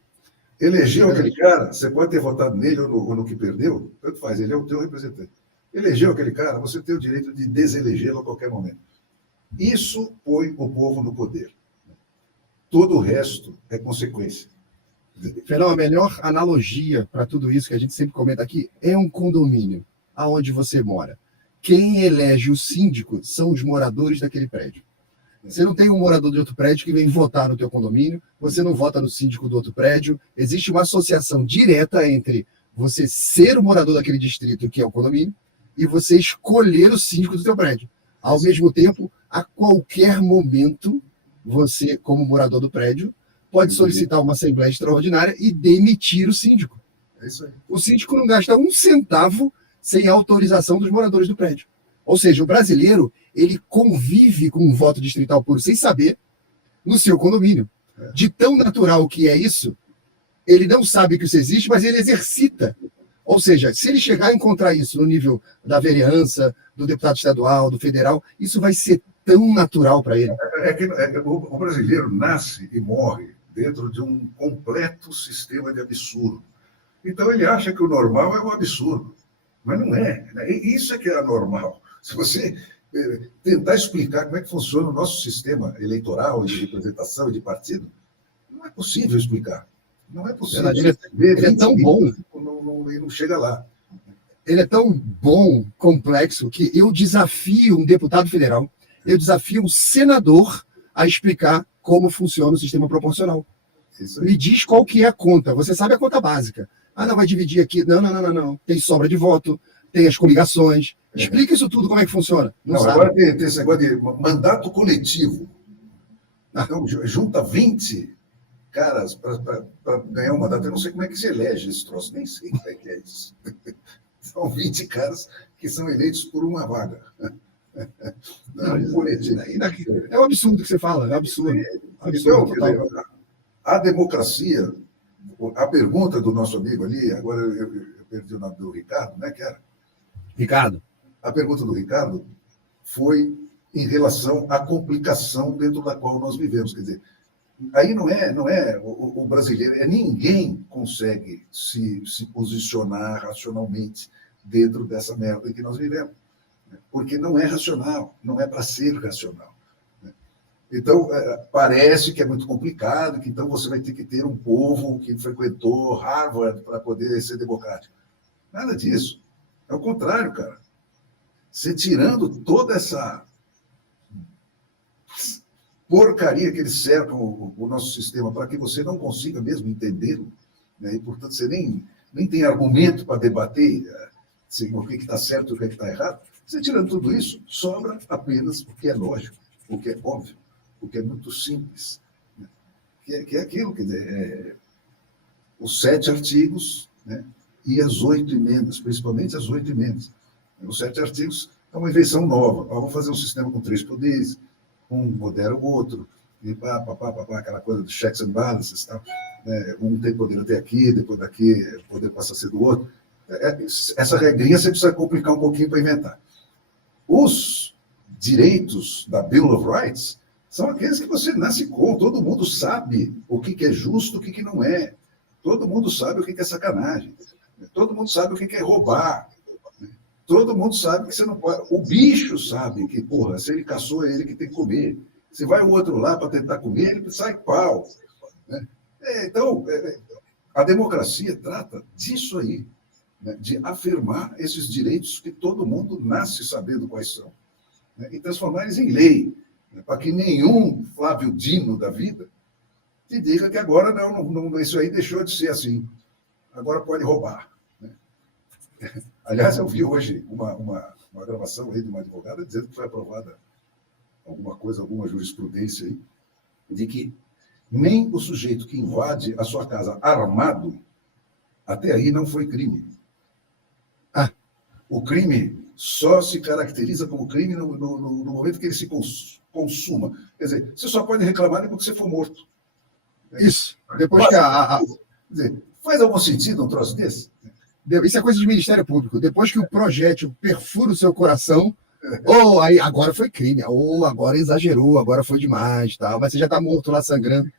Elegeu aquele cara, você pode ter votado nele ou no que perdeu, tanto faz, ele é o teu representante. Elegeu aquele cara, você tem o direito de deselegê-lo a qualquer momento. Isso põe o povo no poder. Todo o resto é consequência. Fernão, a melhor analogia para tudo isso que a gente sempre comenta aqui é um condomínio, aonde você mora. Quem elege o síndico são os moradores daquele prédio. Você não tem um morador de outro prédio que vem votar no teu condomínio, você não vota no síndico do outro prédio. Existe uma associação direta entre você ser o morador daquele distrito, que é o condomínio, e você escolher o síndico do teu prédio. Ao mesmo tempo, a qualquer momento, você, como morador do prédio, pode solicitar uma assembleia extraordinária e demitir o síndico. É isso aí. O síndico não gasta um centavo sem autorização dos moradores do prédio. Ou seja, o brasileiro, ele convive com um voto distrital puro sem saber no seu condomínio. De tão natural que é isso, ele não sabe que isso existe, mas ele exercita. Ou seja, se ele chegar a encontrar isso no nível da vereança, do deputado estadual, do federal, isso vai ser tão natural para ele. O brasileiro nasce e morre dentro de um completo sistema de absurdo. Então, ele acha que o normal é um absurdo. Mas não é. Isso é que é anormal. Se você tentar explicar como é que funciona o nosso sistema eleitoral, de representação e de partido, não é possível explicar. Não é possível. Ele é tão bom. E não chega lá. Ele é tão bom, complexo, que eu desafio um deputado federal, eu desafio um senador a explicar como funciona o sistema proporcional. Me diz qual que é a conta. Você sabe a conta básica. Ah, não, vai dividir aqui. Não. Tem sobra de voto, tem as coligações. Explica isso tudo, como é que funciona. Não, agora tem esse negócio de mandato coletivo. Então, junta 20 caras para ganhar um mandato. Eu não sei como é que se elege esse troço, nem sei como é que é isso. São 20 caras que são eleitos por uma vaga. É um absurdo que você fala, é um absurdo. Então, a democracia, a pergunta do nosso amigo ali, agora eu perdi o nome do Ricardo, né? Que era? Ricardo. A pergunta do Ricardo foi em relação à complicação dentro da qual nós vivemos. Quer dizer, aí não é o brasileiro, ninguém consegue se posicionar racionalmente dentro dessa merda em que nós vivemos. Porque não é racional, não é para ser racional. Então, parece que é muito complicado, que então você vai ter que ter um povo que frequentou Harvard para poder ser democrático. Nada disso. É o contrário, cara. Você tirando toda essa porcaria que eles cercam o nosso sistema para que você não consiga mesmo entendê-lo, né? E, portanto, você nem tem argumento para debater o que está certo e o que está errado. Você tirando tudo isso, sobra apenas o que é lógico, o que é óbvio, o que é muito simples. Né? Que é aquilo, quer dizer, os 7 artigos, né, e as 8 emendas, principalmente as 8 emendas. Os 7 artigos é uma invenção nova. Vamos fazer um sistema com 3 poderes, um modera o outro, e aquela coisa de checks and balances, tal, né? Um tem poder até aqui, depois daqui, o poder passa a ser do outro. Essa regrinha você precisa complicar um pouquinho para inventar. Os direitos da Bill of Rights são aqueles que você nasce com. Todo mundo sabe o que é justo, o que não é. Todo mundo sabe o que é sacanagem. Todo mundo sabe o que é roubar. Todo mundo sabe que você não pode. O bicho sabe que, porra, se ele caçou, é ele que tem que comer. Se vai o outro lá para tentar comer, ele sai pau. Né? Então, a democracia trata disso aí, né? De afirmar esses direitos que todo mundo nasce sabendo quais são, né? E transformar eles em lei, né? Para que nenhum Flávio Dino da vida te diga que agora não, isso aí deixou de ser assim. Agora pode roubar. Né? Aliás, eu vi hoje uma gravação aí de uma advogada dizendo que foi aprovada alguma jurisprudência aí, de que nem o sujeito que invade a sua casa armado, até aí não foi crime. O crime só se caracteriza como crime no momento que ele se consuma. Quer dizer, você só pode reclamar depois que você for morto. Isso. Depois que Quer dizer, faz algum sentido um troço desse? Isso é coisa de Ministério Público. Depois que o projétil perfura o seu coração, ou aí agora foi crime, ou agora exagerou, agora foi demais, tal, mas você já está morto lá sangrando,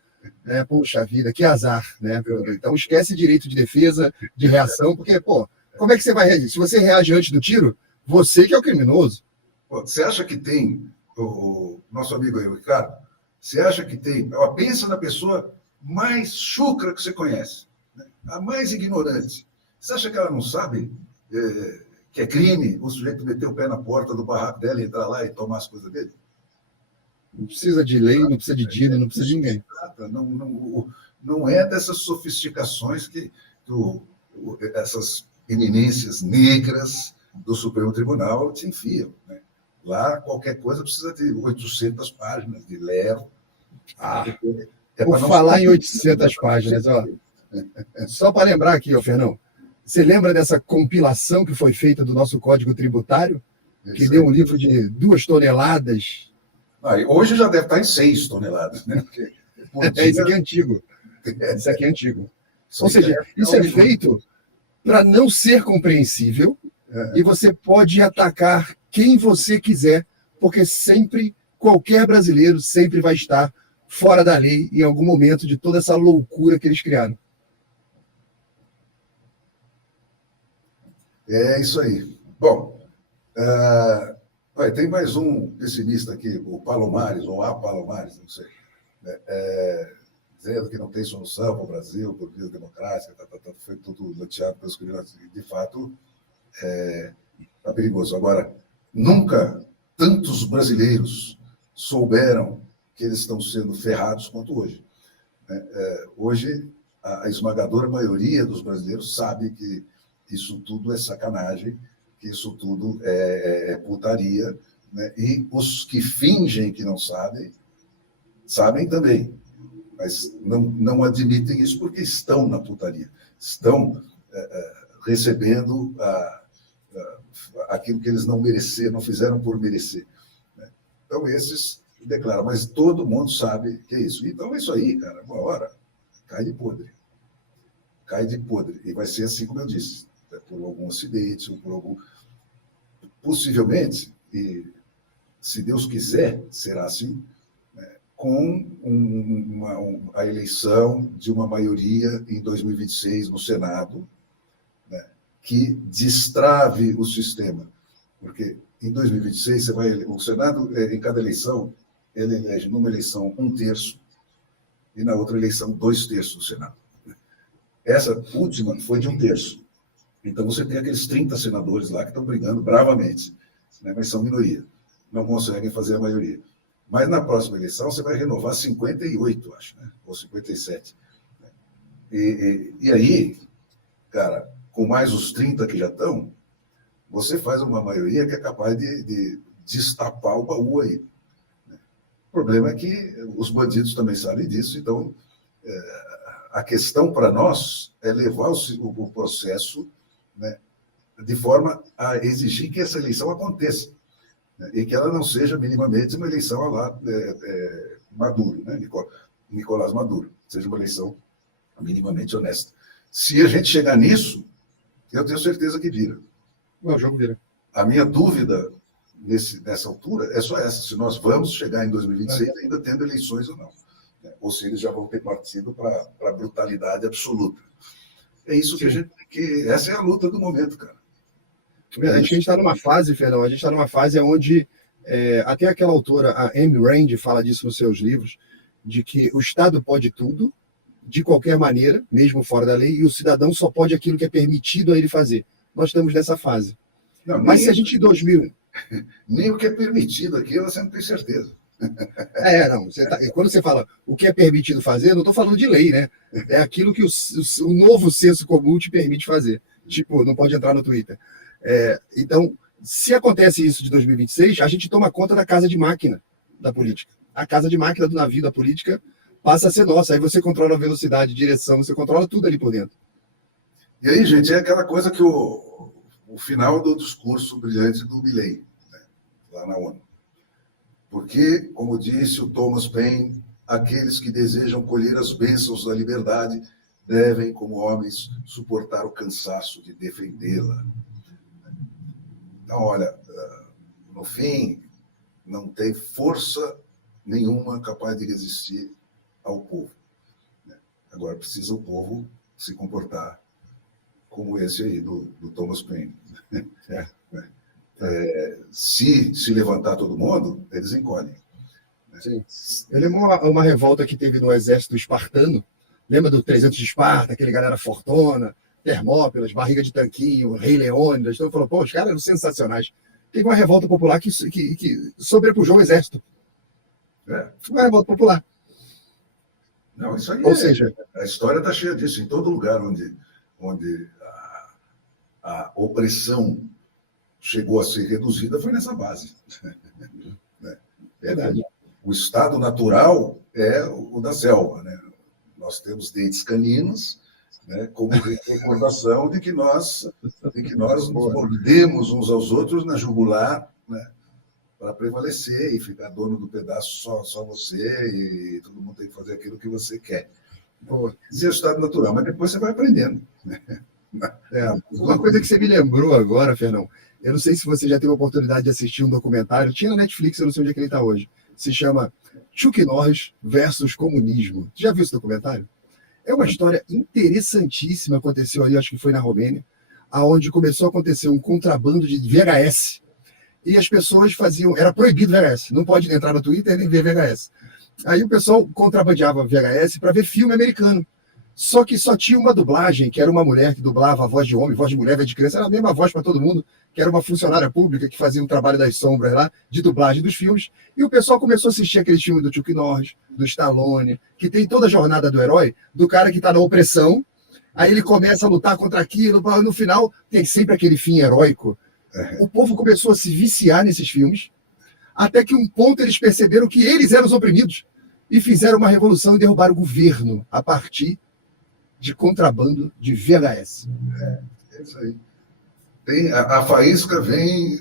né? Puxa vida, que azar, né? Então esquece direito de defesa, de reação, porque, pô, como é que você vai reagir? Se você reage antes do tiro, você que é o criminoso. Você acha que tem, o nosso amigo aí, o Ricardo, você acha que tem, pensa na pessoa mais chucra que você conhece, né? A mais ignorante. Você acha que ela não sabe que é crime o sujeito meter o pé na porta do barraco dela e entrar lá e tomar as coisas dele? Não precisa de lei, não precisa de Dino, não precisa de ninguém. Não é dessas sofisticações que essas eminências negras do Supremo Tribunal te enfiam. Né? Lá, qualquer coisa precisa de 800 páginas de lero. Por falar em 800 páginas, ó, só para lembrar aqui, Fernão, você lembra dessa compilação que foi feita do nosso Código Tributário, que deu um livro de 2 toneladas? Hoje já deve estar em 6 toneladas, né? Porque, isso aqui é antigo. Isso aqui é antigo. Ou seja, isso é feito para não ser compreensível e você pode atacar quem você quiser, porque sempre, qualquer brasileiro sempre vai estar fora da lei em algum momento de toda essa loucura que eles criaram. É isso aí. Bom, tem mais um pessimista aqui, o Palomares, ou a Palomares, não sei, dizendo que não tem solução para o Brasil, por via democrática, foi tudo lateado pelos criminosos. De fato, está perigoso. Agora, nunca tantos brasileiros souberam que eles estão sendo ferrados quanto hoje. Hoje, a esmagadora maioria dos brasileiros sabe que isso tudo é sacanagem, que isso tudo é putaria, né? E os que fingem que não sabem, sabem também, mas não admitem isso porque estão na putaria, estão recebendo aquilo que eles não mereceram, não fizeram por merecer. Né? Então, esses declaram, mas todo mundo sabe que é isso. Então, é isso aí, cara, uma hora cai de podre. Cai de podre. E vai ser assim como eu disse, por algum acidente, ou por algum... Possivelmente, e se Deus quiser, será assim, né, com a eleição de uma maioria em 2026 no Senado, né, que destrave o sistema. Porque em 2026, o Senado, em cada eleição, ele elege numa eleição 1/3 e na outra eleição 2/3 do Senado. Essa última foi de 1/3. Então, você tem aqueles 30 senadores lá que estão brigando bravamente, né? Mas são minoria, não conseguem fazer a maioria. Mas na próxima eleição você vai renovar 58, acho, né? Ou 57. E aí, cara, com mais os 30 que já estão, você faz uma maioria que é capaz de destapar o baú aí. O problema é que os bandidos também sabem disso, então a questão para nós é levar o processo, né, de forma a exigir que essa eleição aconteça, né, e que ela não seja minimamente uma eleição lá Maduro, né, Nicolás Maduro, seja uma eleição minimamente honesta. Se a gente chegar nisso, eu tenho certeza que vira. O jogo vira. A minha dúvida nessa altura é só essa, se nós vamos chegar em 2026 ainda tendo eleições ou não, né? Ou se eles já vão ter partido para a brutalidade absoluta. É isso que a gente tem que... Essa é a luta do momento, cara. A gente está numa fase, Fernão, a gente está numa fase onde até aquela autora, a Ayn Rand, fala disso nos seus livros, de que o Estado pode tudo, de qualquer maneira, mesmo fora da lei, e o cidadão só pode aquilo que é permitido a ele fazer. Nós estamos nessa fase. Não, mas se a gente em 2000... Nem o que é permitido aqui, você não tem certeza. Não. Quando você fala o que é permitido fazer, eu não estou falando de lei, né? É aquilo que o novo senso comum te permite fazer. Tipo, não pode entrar no Twitter. Então, se acontece isso de 2026, a gente toma conta da casa de máquina da política. A casa de máquina do navio da política passa a ser nossa. Aí você controla a velocidade, direção, você controla tudo ali por dentro. E aí, gente, é aquela coisa que o final do discurso brilhante do Milley, né, lá na ONU. Porque, como disse o Thomas Paine, aqueles que desejam colher as bênçãos da liberdade devem, como homens, suportar o cansaço de defendê-la. Então, olha, no fim, não tem força nenhuma capaz de resistir ao povo. Agora, precisa o povo se comportar como esse aí, do Thomas Paine. Se levantar todo mundo, eles encolhem. Sim. Eu lembro uma revolta que teve no exército espartano. Lembra do 300 de Esparta, aquele galera fortona, Termópilas, barriga de tanquinho, Rei Leônidas. Então falou, pô, os caras eram sensacionais. Teve uma revolta popular que sobrepujou o exército. Uma revolta popular. Não, isso aí. Ou seja, a história está cheia disso. Em todo lugar onde a opressão chegou a ser reduzida foi nessa base. Verdade. O estado natural é o da selva, né? Nós temos dentes caninos, né, como recordação de que nós nos mordemos uns aos outros na jugular, né, para prevalecer e ficar dono do pedaço só você, e todo mundo tem que fazer aquilo que você quer. Esse é o estado natural, mas depois você vai aprendendo. Né? Uma coisa que você me lembrou agora, Fernão, eu não sei se você já teve a oportunidade de assistir um documentário, tinha na Netflix, eu não sei onde é que ele está hoje, se chama Chuck Norris versus Comunismo. Já viu esse documentário? É uma história interessantíssima, aconteceu ali, acho que foi na Romênia, aonde começou a acontecer um contrabando de VHS, e as pessoas faziam, era proibido VHS, não pode entrar no Twitter nem ver VHS. Aí o pessoal contrabandeava VHS para ver filme americano. Só que só tinha uma dublagem, que era uma mulher que dublava a voz de homem, voz de mulher, voz de criança, era a mesma voz para todo mundo, que era uma funcionária pública que fazia um trabalho das sombras lá, de dublagem dos filmes, e o pessoal começou a assistir aquele filme do Chuck Norris, do Stallone, que tem toda a jornada do herói, do cara que está na opressão, aí ele começa a lutar contra aquilo, no final tem sempre aquele fim heróico. O povo começou a se viciar nesses filmes, até que um ponto eles perceberam que eles eram os oprimidos, e fizeram uma revolução e derrubaram o governo a partir de contrabando de VHS. É isso aí. A faísca vem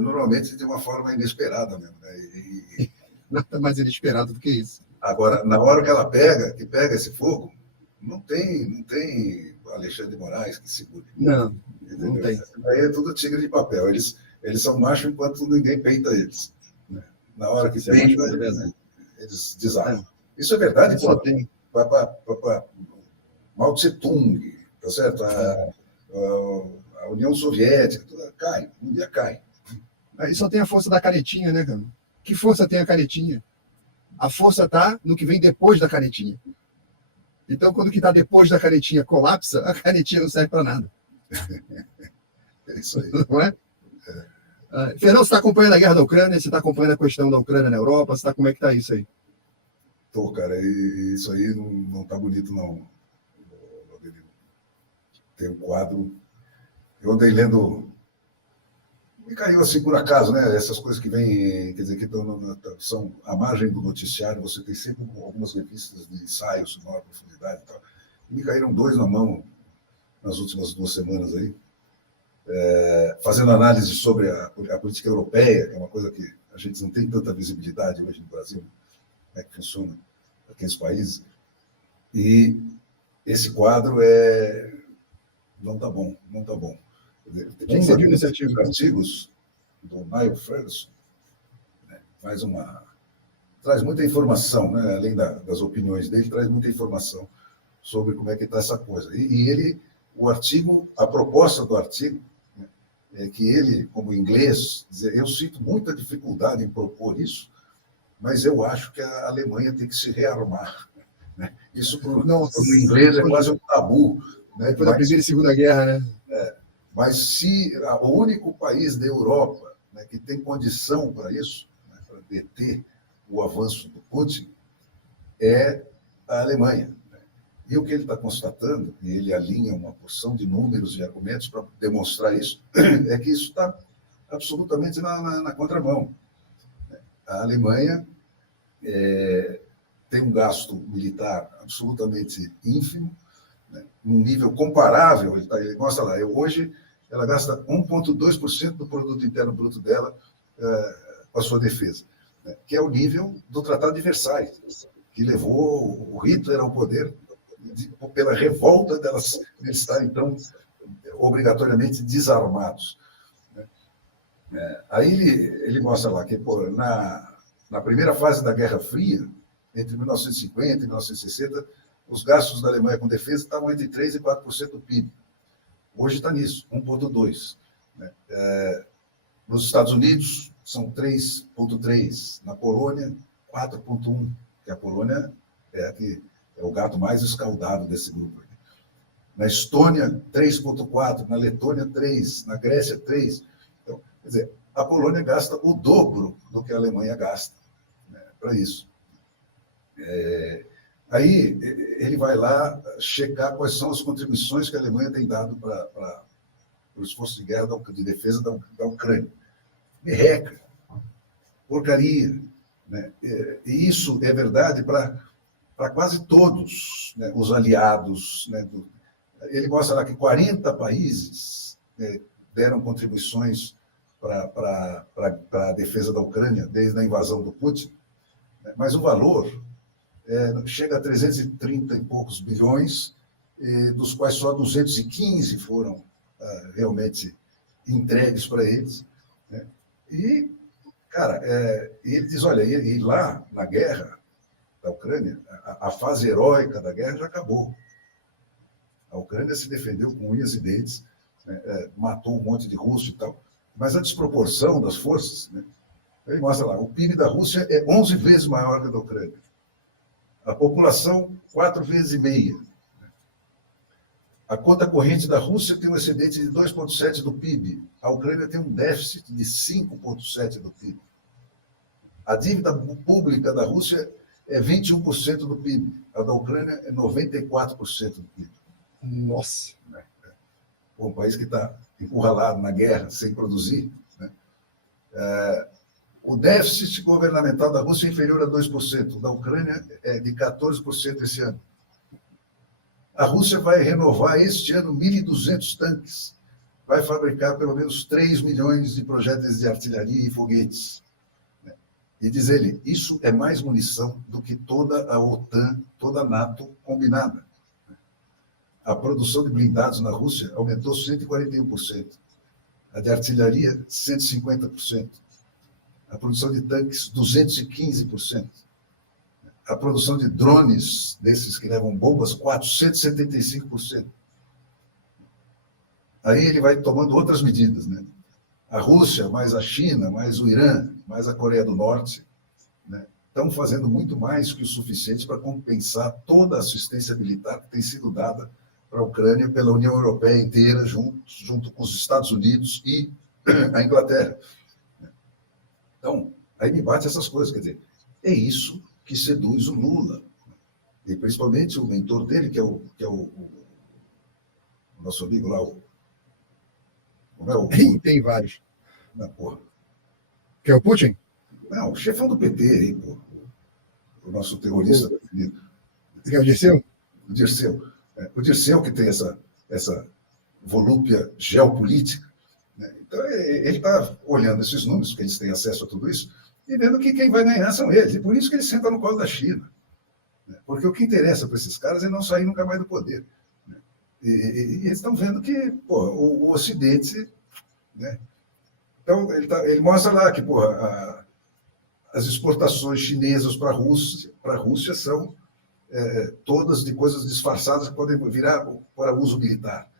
normalmente de uma forma inesperada mesmo. Né? Nada mais inesperado do que isso. Agora, na hora que pega esse fogo, não tem Alexandre de Moraes que segure. Não tem. Aí é tudo tigre de papel. Eles são machos enquanto ninguém peita eles. Né? Na hora que peita, eles desarmam. Isso é verdade, só tem. Mao Tse-tung, tá certo? A União Soviética, tudo cai, um dia cai. Aí só tem a força da canetinha, né, cara? Que força tem a canetinha? A força está no que vem depois da canetinha. Então, quando o que está depois da canetinha colapsa, a canetinha não serve para nada. É isso aí. Não é? Fernão, você está acompanhando a guerra da Ucrânia? Você está acompanhando a questão da Ucrânia na Europa? Como é que está isso aí? Tô, cara, isso aí não tá bonito, não. Tem um quadro. Eu andei lendo Me caiu assim por acaso, né? Essas coisas que vêm, quer dizer, que são à margem do noticiário, você tem sempre algumas revistas de ensaios de maior profundidade e tal. E me caíram dois na mão nas últimas 2 semanas aí, fazendo análise sobre a política europeia, que é uma coisa que a gente não tem tanta visibilidade hoje no Brasil, como é que funciona aqueles países. E esse quadro não está bom, não está bom. O que você viu nesse artigo? Artigos do Niall Ferguson, né, traz muita informação, né, além das opiniões dele, traz muita informação sobre como é que está essa coisa. E a proposta do artigo, né, é que ele, como inglês, eu sinto muita dificuldade em propor isso, mas eu acho que a Alemanha tem que se rearmar. Né? Isso para o inglês é quase um tabu. Né? Depois da Primeira e Segunda Guerra, né? Mas se o único país da Europa, né, que tem condição para isso, né, para deter o avanço do Putin, é a Alemanha. Né? E o que ele está constatando, e ele alinha uma porção de números e argumentos para demonstrar isso, é que isso está absolutamente na contramão. A Alemanha tem um gasto militar absolutamente ínfimo, né, num nível comparável. Ele mostra lá, hoje ela gasta 1,2% do produto interno bruto dela com a sua defesa, né, que é o nível do Tratado de Versailles, que levou o Hitler ao poder pela revolta deles estarem então obrigatoriamente desarmados. Né. Aí ele mostra lá que na primeira fase da Guerra Fria, entre 1950 e 1960, os gastos da Alemanha com defesa estavam entre 3% e 4% do PIB. Hoje está nisso, 1,2%. Né? Nos Estados Unidos, são 3,3%. Na Polônia, 4,1%. Que a Polônia é o gato mais escaldado desse grupo. Na Estônia, 3,4%. Na Letônia, 3%. Na Grécia, 3%. Então, quer dizer, a Polônia gasta o dobro do que a Alemanha gasta, né, para isso. Aí ele vai lá checar quais são as contribuições que a Alemanha tem dado para o esforço de guerra, de defesa da Ucrânia. Merreca, porcaria. Né? E isso é verdade para quase todos, né, os aliados. Né, ele mostra lá que 40 países deram contribuições para a defesa da Ucrânia desde a invasão do Putin, né, mas o valor chega a 330 e poucos bilhões, dos quais só 215 foram realmente entregues para eles. Né? E, cara, ele diz, olha, e lá na guerra da Ucrânia, a fase heróica da guerra já acabou. A Ucrânia se defendeu com unhas e dentes, né, matou um monte de russo e tal, mas a desproporção das forças, né, ele mostra lá, o PIB da Rússia é 11 vezes maior que o da Ucrânia. A população, 4,5 vezes. A conta corrente da Rússia tem um excedente de 2,7% do PIB. A Ucrânia tem um déficit de 5,7% do PIB. A dívida pública da Rússia é 21% do PIB. A da Ucrânia é 94% do PIB. Nossa! Um país que está encurralado na guerra, sem produzir. Né? O déficit governamental da Rússia é inferior a 2%, da Ucrânia é de 14% esse ano. A Rússia vai renovar este ano 1.200 tanques, vai fabricar pelo menos 3 milhões de projéteis de artilharia e foguetes. E diz ele, isso é mais munição do que toda a OTAN, toda a NATO combinada. A produção de blindados na Rússia aumentou 141%, a de artilharia 150%. A produção de tanques, 215%. A produção de drones, desses que levam bombas, 475%. Aí ele vai tomando outras medidas, né? A Rússia, mais a China, mais o Irã, mais a Coreia do Norte, né, estão fazendo muito mais que o suficiente para compensar toda a assistência militar que tem sido dada para a Ucrânia pela União Europeia inteira, junto com os Estados Unidos e a Inglaterra. Então, aí me bate essas coisas, quer dizer, é isso que seduz o Lula. E principalmente o mentor dele, que é o nosso amigo lá, Tem vários. Na porra. Que é o Putin? Não, o chefão do PT aí, pô. O nosso terrorista preferido. Que é o Dirceu? O Dirceu. O Dirceu que tem essa volúpia geopolítica. Né? Então, ele está olhando esses números, porque eles têm acesso a tudo isso, e vendo que quem vai ganhar são eles. E por isso que ele senta no colo da China. Né? Porque o que interessa para esses caras é não sair nunca mais do poder. Né? E eles estão vendo que pô, o Ocidente... Né? Então, ele mostra lá que as exportações chinesas para a Rússia são todas de coisas disfarçadas que podem virar para uso militar.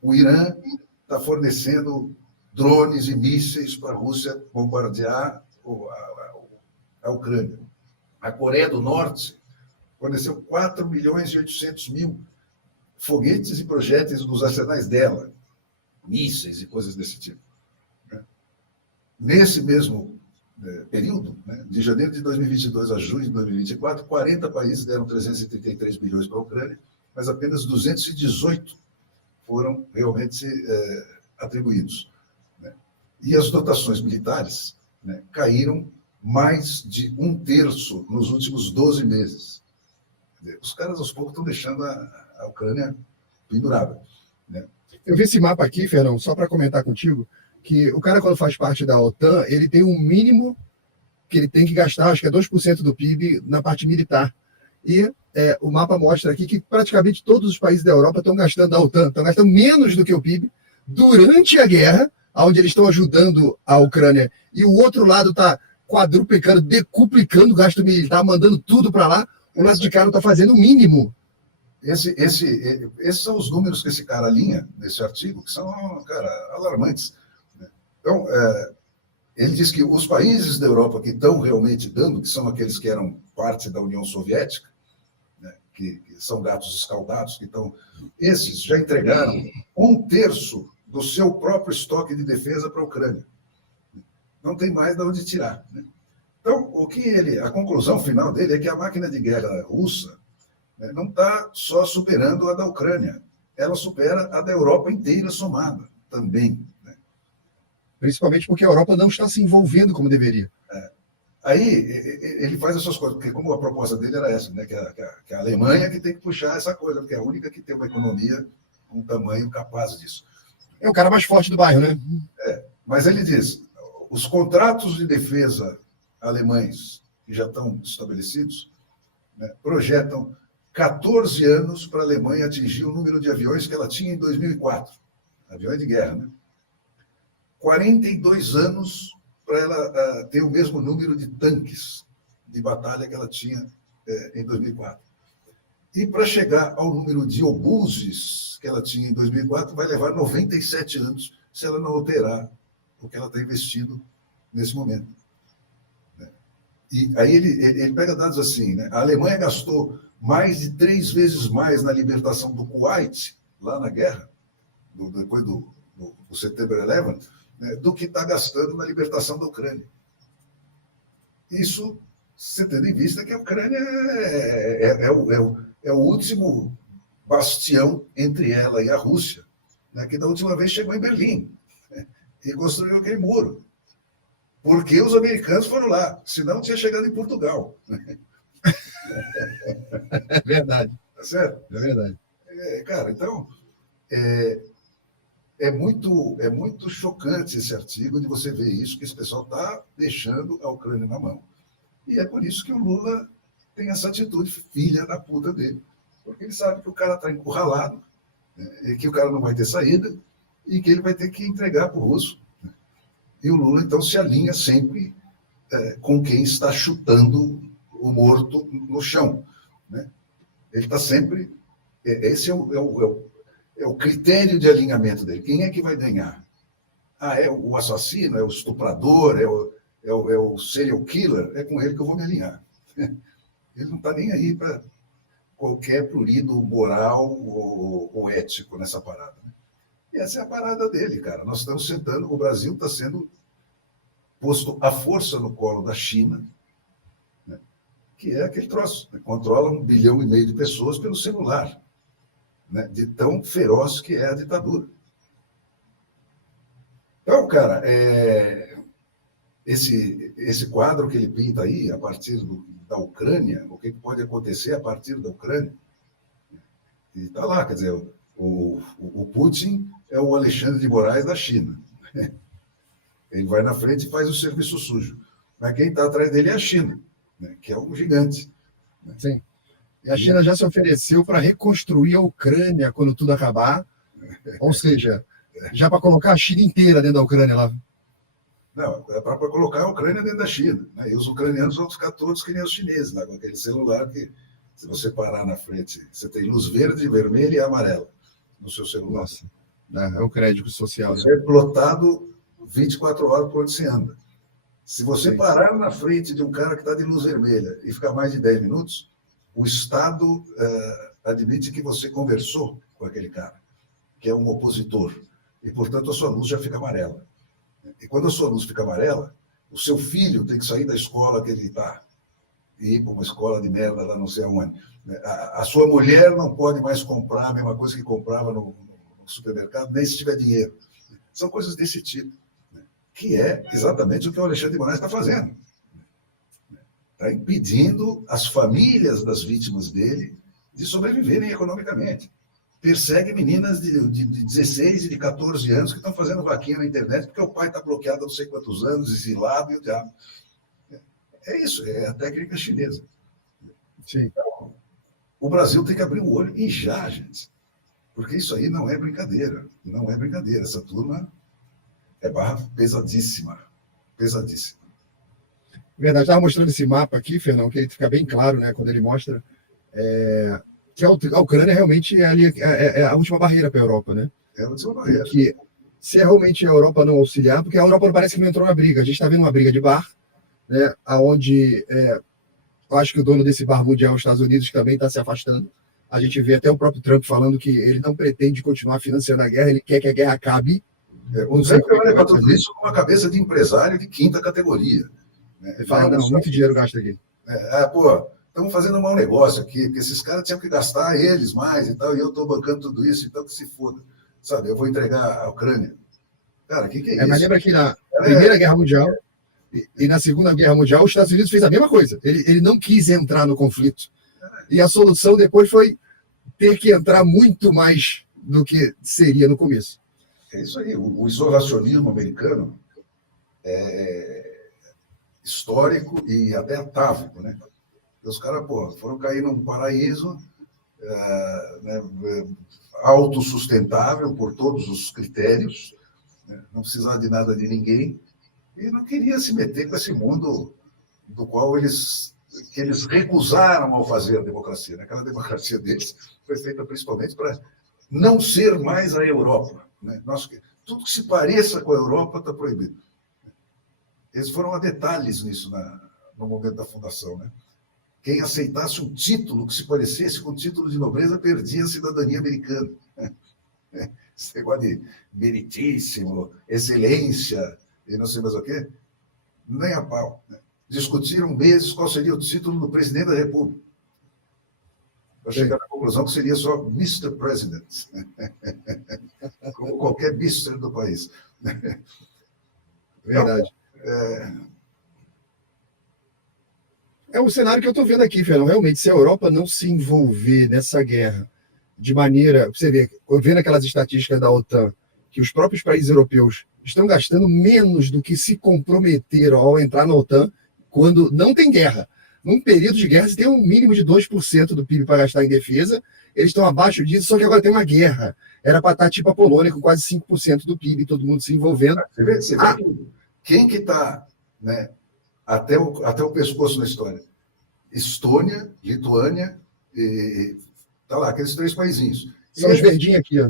O Irã está fornecendo drones e mísseis para a Rússia bombardear a Ucrânia. A Coreia do Norte forneceu 4 milhões e 800 mil foguetes e projéteis nos arsenais dela, mísseis e coisas desse tipo. Nesse mesmo período, né, de janeiro de 2022 a junho de 2024, 40 países deram 333 bilhões para a Ucrânia, mas apenas 218 foram realmente atribuídos. Né? E as dotações militares, né, caíram mais de 1/3 nos últimos 12 meses. Os caras, aos poucos, estão deixando a Ucrânia pendurada. Né? Eu vi esse mapa aqui, Fernão, só para comentar contigo, que o cara, quando faz parte da OTAN, ele tem um mínimo que ele tem que gastar, acho que é 2% do PIB na parte militar. E o mapa mostra aqui que praticamente todos os países da Europa estão gastando da OTAN, estão gastando menos do que o PIB durante a guerra, onde eles estão ajudando a Ucrânia. E o outro lado está quadruplicando, decuplicando o gasto militar, mandando tudo para lá. O lado de cá não está fazendo o mínimo. Esses são os números que esse cara alinha nesse artigo, que são, cara, alarmantes. Então, ele diz que os países da Europa que estão realmente dando, que são aqueles que eram parte da União Soviética, né, que são gatos escaldados, esses já entregaram 1/3 do seu próprio estoque de defesa para a Ucrânia. Não tem mais de onde tirar. Né? Então, a conclusão final dele é que a máquina de guerra russa, né, não está só superando a da Ucrânia, ela supera a da Europa inteira somada também. Principalmente porque a Europa não está se envolvendo como deveria. Aí ele faz essas coisas, porque como a proposta dele era essa, né, que a Alemanha que tem que puxar essa coisa, porque é a única que tem uma economia com tamanho capaz disso. É o cara mais forte do bairro, né? Mas ele diz, os contratos de defesa alemães que já estão estabelecidos, né, projetam 14 anos para a Alemanha atingir o número de aviões que ela tinha em 2004. Aviões de guerra, né? 42 anos para ela ter o mesmo número de tanques de batalha que ela tinha em 2004. E para chegar ao número de obuses que ela tinha em 2004, vai levar 97 anos se ela não alterar o que ela está investindo nesse momento. E aí ele pega dados assim, né? A Alemanha gastou mais de 3 vezes mais na libertação do Kuwait, lá na guerra, depois do Setembro 11, né, do que está gastando na libertação da Ucrânia. Isso, você tendo em vista que a Ucrânia é o último bastião entre ela e a Rússia, né, que da última vez chegou em Berlim, né, e construiu aquele muro. Porque os americanos foram lá, senão tinha chegado em Portugal. É verdade. Tá certo? É verdade. Cara, então, é muito chocante esse artigo de você ver isso, que esse pessoal está deixando a Ucrânia na mão. E é por isso que o Lula tem essa atitude filha da puta dele. Porque ele sabe que o cara está encurralado, né, que o cara não vai ter saída e que ele vai ter que entregar para o russo. E o Lula, então, se alinha sempre com quem está chutando o morto no chão. Né? Ele está sempre... Esse é o critério de alinhamento dele. Quem é que vai ganhar? É o assassino, é o estuprador, é o serial killer? É com ele que eu vou me alinhar. Ele não está nem aí para qualquer prurido moral ou ético nessa parada. Né? E essa é a parada dele, cara. Nós estamos sentando, o Brasil está sendo posto à força no colo da China, né? Que é aquele troço, né? Controla 1,5 bilhão de pessoas pelo celular. Né, de tão feroz que é a ditadura. Então, Então, cara, esse quadro que ele pinta aí, a partir da Ucrânia, o que pode acontecer a partir da Ucrânia, e está lá, quer dizer, o Putin é o Alexandre de Moraes da China. Ele vai na frente e faz o serviço sujo. Mas quem está atrás dele é a China, né, que é um gigante. Né? Sim. E a China já se ofereceu para reconstruir a Ucrânia quando tudo acabar, ou seja, já para colocar a China inteira dentro da Ucrânia lá. Não, é para colocar a Ucrânia dentro da China. Né? E os ucranianos vão ficar todos que nem os chineses, né? Com aquele celular que, se você parar na frente, você tem luz verde, vermelha e amarela no seu celular. Nossa, é o crédito social. Você é plotado 24 horas por onde você anda. Se você Sim. parar na frente de um cara que está de luz vermelha e ficar mais de 10 minutos, o Estado admite que você conversou com aquele cara, que é um opositor, e, portanto, a sua luz já fica amarela. E quando a sua luz fica amarela, o seu filho tem que sair da escola que ele está e ir para uma escola de merda lá não sei aonde. A sua mulher não pode mais comprar a mesma coisa que comprava no supermercado, nem se tiver dinheiro. São coisas desse tipo, né? Que é exatamente o que o Alexandre de Moraes está fazendo. Está impedindo as famílias das vítimas dele de sobreviverem economicamente. Persegue meninas de 16 e de 14 anos que estão fazendo vaquinha na internet porque o pai está bloqueado há não sei quantos anos, exilado e o diabo. É isso, é a técnica chinesa. Sim. Então, o Brasil tem que abrir o olho e já, gente. Porque isso aí não é brincadeira. Não é brincadeira. Essa turma é barra pesadíssima. Pesadíssima. Verdade, estava mostrando esse mapa aqui, Fernão, que ele fica bem claro, né, quando ele mostra que a Ucrânia realmente é a última barreira para a Europa, né? É a última barreira. Que se realmente a Europa não auxiliar, porque a Europa parece que não entrou na briga, a gente está vendo uma briga de bar, né, onde eu acho que o dono desse bar mundial, os Estados Unidos, também está se afastando. A gente vê até o próprio Trump falando que ele não pretende continuar financiando a guerra, ele quer que a guerra acabe. O Trump vai levar tudo isso com uma cabeça de empresário de quinta categoria. Ele fala, não, muito dinheiro gasta aqui. Pô, estamos fazendo um mau negócio aqui, porque esses caras tinham que gastar eles mais e tal, e eu estou bancando tudo isso, então que se foda. Sabe, eu vou entregar a Ucrânia. Cara, o que é isso? Mas lembra que na Primeira Guerra Mundial e na Segunda Guerra Mundial, os Estados Unidos fez a mesma coisa. Ele não quis entrar no conflito. E a solução depois foi ter que entrar muito mais do que seria no começo. É isso aí. O isolacionismo americano é histórico e até atávico, né? Os caras, foram cair num paraíso autossustentável por todos os critérios, né? Não precisava de nada de ninguém, e não queria se meter com esse mundo do qual eles recusaram ao fazer a democracia. Né? Aquela democracia deles foi feita principalmente para não ser mais a Europa. Né? Tudo que se pareça com a Europa está proibido. Eles foram a detalhes nisso no momento da fundação. Né? Quem aceitasse um título que se parecesse com o título de nobreza perdia a cidadania americana. Esse negócio de meritíssimo, excelência e não sei mais o quê, nem a pau. Né? Discutiram meses qual seria o título do presidente da República. Para chegar à conclusão que seria só Mr. President, como qualquer Mr. do país. Verdade. É o cenário que eu estou vendo aqui, Fernando. Realmente, se a Europa não se envolver nessa guerra de maneira... Você vê, vendo aquelas estatísticas da OTAN, que os próprios países europeus estão gastando menos do que se comprometeram ao entrar na OTAN quando não tem guerra. Num período de guerra, você tem um mínimo de 2% do PIB para gastar em defesa, eles estão abaixo disso, só que agora tem uma guerra. Era para estar tipo a Polônia, com quase 5% do PIB, todo mundo se envolvendo. Você vê quem que está, né, até o pescoço na história? Estônia, Lituânia, tá lá, aqueles 3 paizinhos. São os verdinhos aqui. Ó.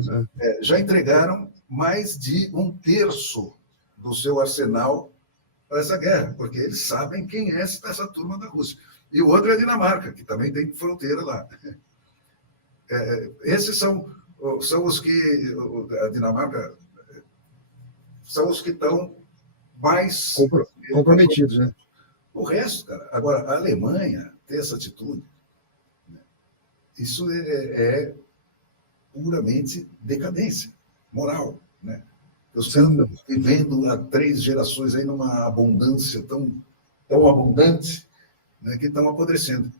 Já entregaram mais de 1/3 do seu arsenal para essa guerra, porque eles sabem quem é essa turma da Rússia. E o outro é a Dinamarca, que também tem fronteira lá. Esses são os que... A Dinamarca são os que estão mais... comprometidos, né? O resto, cara... Agora, a Alemanha ter essa atitude, né? Isso é puramente decadência moral, né? Os caras estão vivendo há 3 gerações aí numa abundância tão abundante, né, que estão apodrecendo.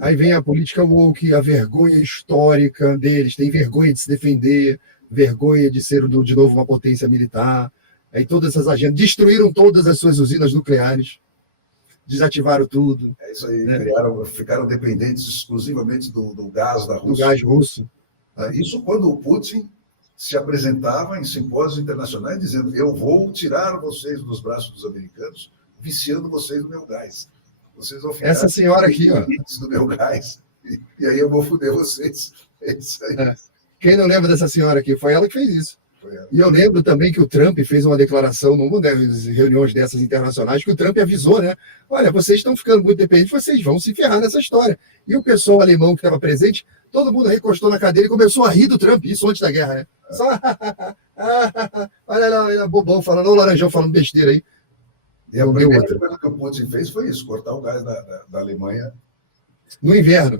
Aí vem a política woke, a vergonha histórica deles, tem vergonha de se defender, vergonha de ser de novo uma potência militar. Aí todas essas agendas destruíram todas as suas usinas nucleares, desativaram tudo. É isso aí, né? Ficaram dependentes exclusivamente do gás da Rússia. Do gás russo. Isso quando o Putin se apresentava em simpósios internacionais dizendo: eu vou tirar vocês dos braços dos americanos, viciando vocês no meu gás. Vocês vão ficar essa senhora aqui, ó, do meu gás, e aí eu vou foder vocês. É isso aí. Quem não lembra dessa senhora aqui? Foi ela que fez isso. E eu lembro também que o Trump fez uma declaração numa das reuniões dessas internacionais, que o Trump avisou, né? Olha, vocês estão ficando muito dependentes, vocês vão se ferrar nessa história. E o pessoal alemão que estava presente, todo mundo recostou na cadeira e começou a rir do Trump, isso antes da guerra, né? Só, olha lá, bobão falando, o laranjão falando besteira aí. E a primeira coisa que o Putin fez foi isso, cortar o gás da Alemanha. No inverno.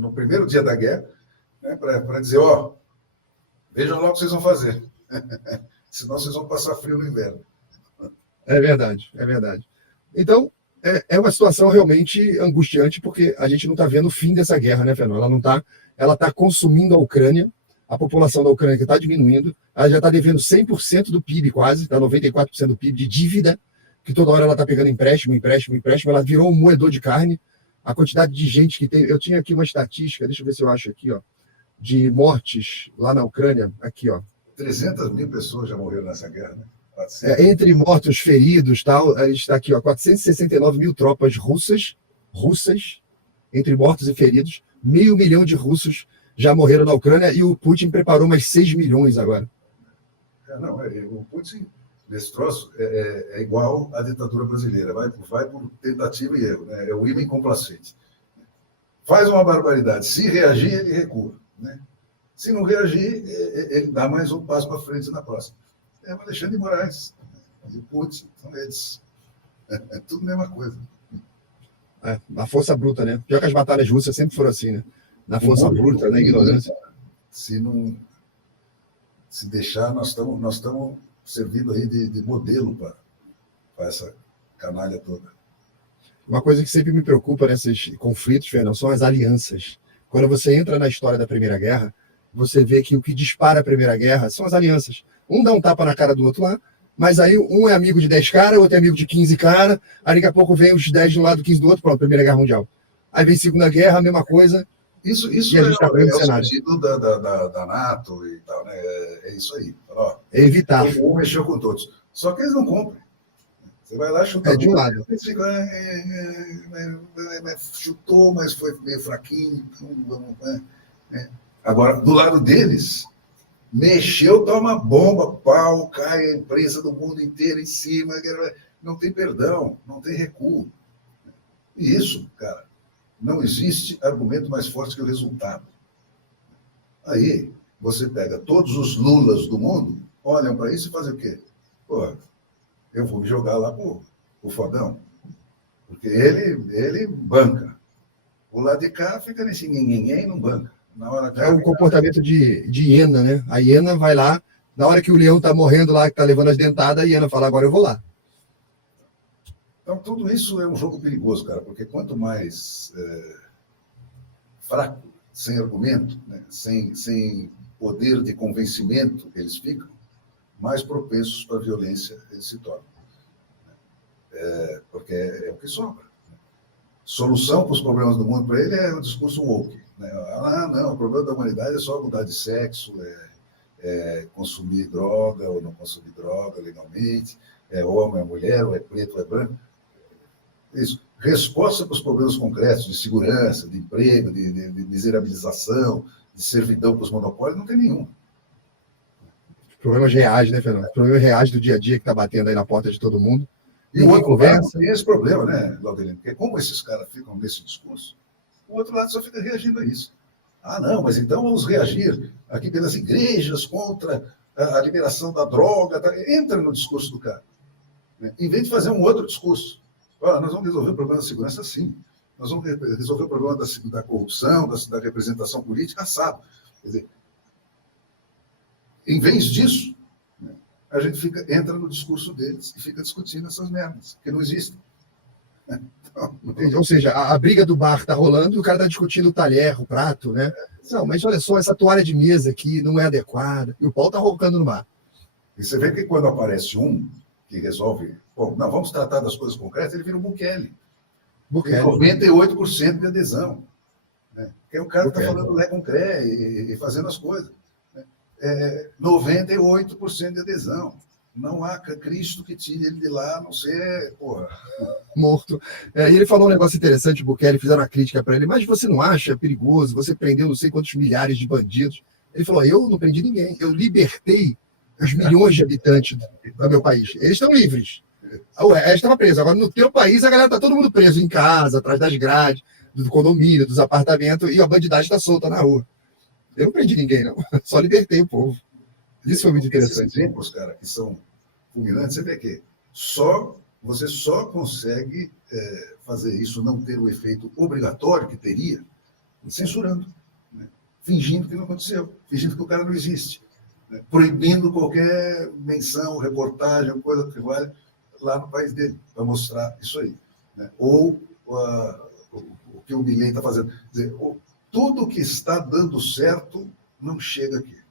No primeiro dia da guerra, né, para dizer, ó, vejam lá o que vocês vão fazer. Senão vocês vão passar frio no inverno. É verdade, é verdade. Então, é uma situação realmente angustiante, porque a gente não está vendo o fim dessa guerra, né, Fernando? Ela está consumindo a Ucrânia, a população da Ucrânia está diminuindo, ela já está devendo 100% do PIB quase, está 94% do PIB de dívida, que toda hora ela está pegando empréstimo, ela virou um moedor de carne. A quantidade de gente que tem... Eu tinha aqui uma estatística, deixa eu ver se eu acho aqui, ó, de mortes lá na Ucrânia, aqui, ó. 300 mil pessoas já morreram nessa guerra, né? Entre mortos, feridos, tal, a gente está aqui, ó, 469 mil tropas russas, entre mortos e feridos, 500 mil de russos já morreram na Ucrânia e o Putin preparou mais 6 milhões agora. O Putin, nesse troço, é igual à ditadura brasileira, vai por tentativa e erro, né? É o ímã complacente. Faz uma barbaridade, se reagir, ele recua, né? Se não reagir, ele dá mais um passo para frente na próxima. É o Alexandre de Moraes e o Putin, são eles. É tudo a mesma coisa. A força bruta, né? Pior que as batalhas russas sempre foram assim, né? Na força bruta, na ignorância. Se deixar, nós estamos servindo aí de modelo para essa canalha toda. Uma coisa que sempre me preocupa nesses conflitos, Fernando, são as alianças. Quando você entra na história da Primeira Guerra, você vê que o que dispara a Primeira Guerra são as alianças. Um dá um tapa na cara do outro lá, mas aí um é amigo de 10 caras, outro é amigo de 15 caras, aí daqui a pouco vem os 10 de um lado, 15 do outro, pronto, Primeira Guerra Mundial. Aí vem Segunda Guerra, a mesma coisa. Isso e a gente tá o sentido da NATO e tal, né? É isso aí. Ó, é evitar. Um mexeu com todos. Só que eles não cumprem. Você vai lá chutar. De um lado. Eles ficam, chutou, mas foi meio fraquinho. Então, Agora, do lado deles, mexeu, toma bomba, pau, cai a imprensa do mundo inteiro em cima. Não tem perdão, não tem recuo. E isso, cara, não existe argumento mais forte que o resultado. Aí, você pega todos os Lulas do mundo, olham para isso e fazem o quê? Pô, eu vou me jogar lá pro fodão. Porque ele banca. O lado de cá fica nesse ninguém e não banca. Na hora é o comportamento de hiena, né? A hiena vai lá, na hora que o leão está morrendo lá, que está levando as dentadas, a hiena fala, agora eu vou lá. Então, tudo isso é um jogo perigoso, cara, porque quanto mais fraco, sem argumento, né, sem poder de convencimento eles ficam, mais propensos para a violência eles se tornam. Porque é o que sobra. Solução para os problemas do mundo para ele é o discurso woke. Né? Não, o problema da humanidade é só mudar de sexo, consumir droga ou não consumir droga legalmente, é homem, é mulher, ou é preto, ou é branco. Isso. Resposta para os problemas concretos de segurança, de emprego, de miserabilização, de servidão para os monopólios, não tem nenhum. Problemas reais, né, Fernando? Problemas reais do dia a dia que está batendo aí na porta de todo mundo. E o outro lado tem esse problema, né, Laudelino? Porque como esses caras ficam nesse discurso, o outro lado só fica reagindo a isso. Não, mas então vamos reagir aqui pelas igrejas contra a liberação da droga. Tá? Entra no discurso do cara. Né? Em vez de fazer um outro discurso. Nós vamos resolver o problema da segurança, sim. Nós vamos resolver o problema da corrupção, da representação política, assado. Quer dizer, Em vez disso, né, a gente entra no discurso deles e fica discutindo essas merdas, que não existem. Então, ou seja, a briga do bar tá rolando e o cara tá discutindo o talher, o prato, né? Não, mas olha só, essa toalha de mesa aqui não é adequada. E o pau tá roncando no bar. E você vê que quando aparece um que resolve, bom, não, vamos tratar das coisas concretas, ele vira um Bukele. Tem 98% de adesão. Né? Porque o cara está falando lé com cré e fazendo as coisas. Né? 98% de adesão. Não há Cristo que tire ele de lá, a não ser, porra. Morto. E ele falou um negócio interessante, o Bukele, fizeram uma crítica para ele, mas você não acha perigoso? Você prendeu não sei quantos milhares de bandidos. Ele falou, eu não prendi ninguém, eu libertei os milhões de habitantes do meu país. Eles estão livres. O resto estava preso. Agora, no teu país, a galera está todo mundo preso em casa, atrás das grades, do condomínio, dos apartamentos, e a bandidagem está solta na rua. Eu não prendi ninguém, não. Só libertei o povo. Isso foi muito interessante. Esses exemplos, cara, que são fulminantes, você vê que você só consegue fazer isso não ter o efeito obrigatório que teria censurando, né? Fingindo que não aconteceu, fingindo que o cara não existe, né? Proibindo qualquer menção, reportagem, coisa que vale lá no país dele, para mostrar isso aí. Né? Ou o que o Milei está fazendo. Quer dizer, tudo que está dando certo não chega aqui.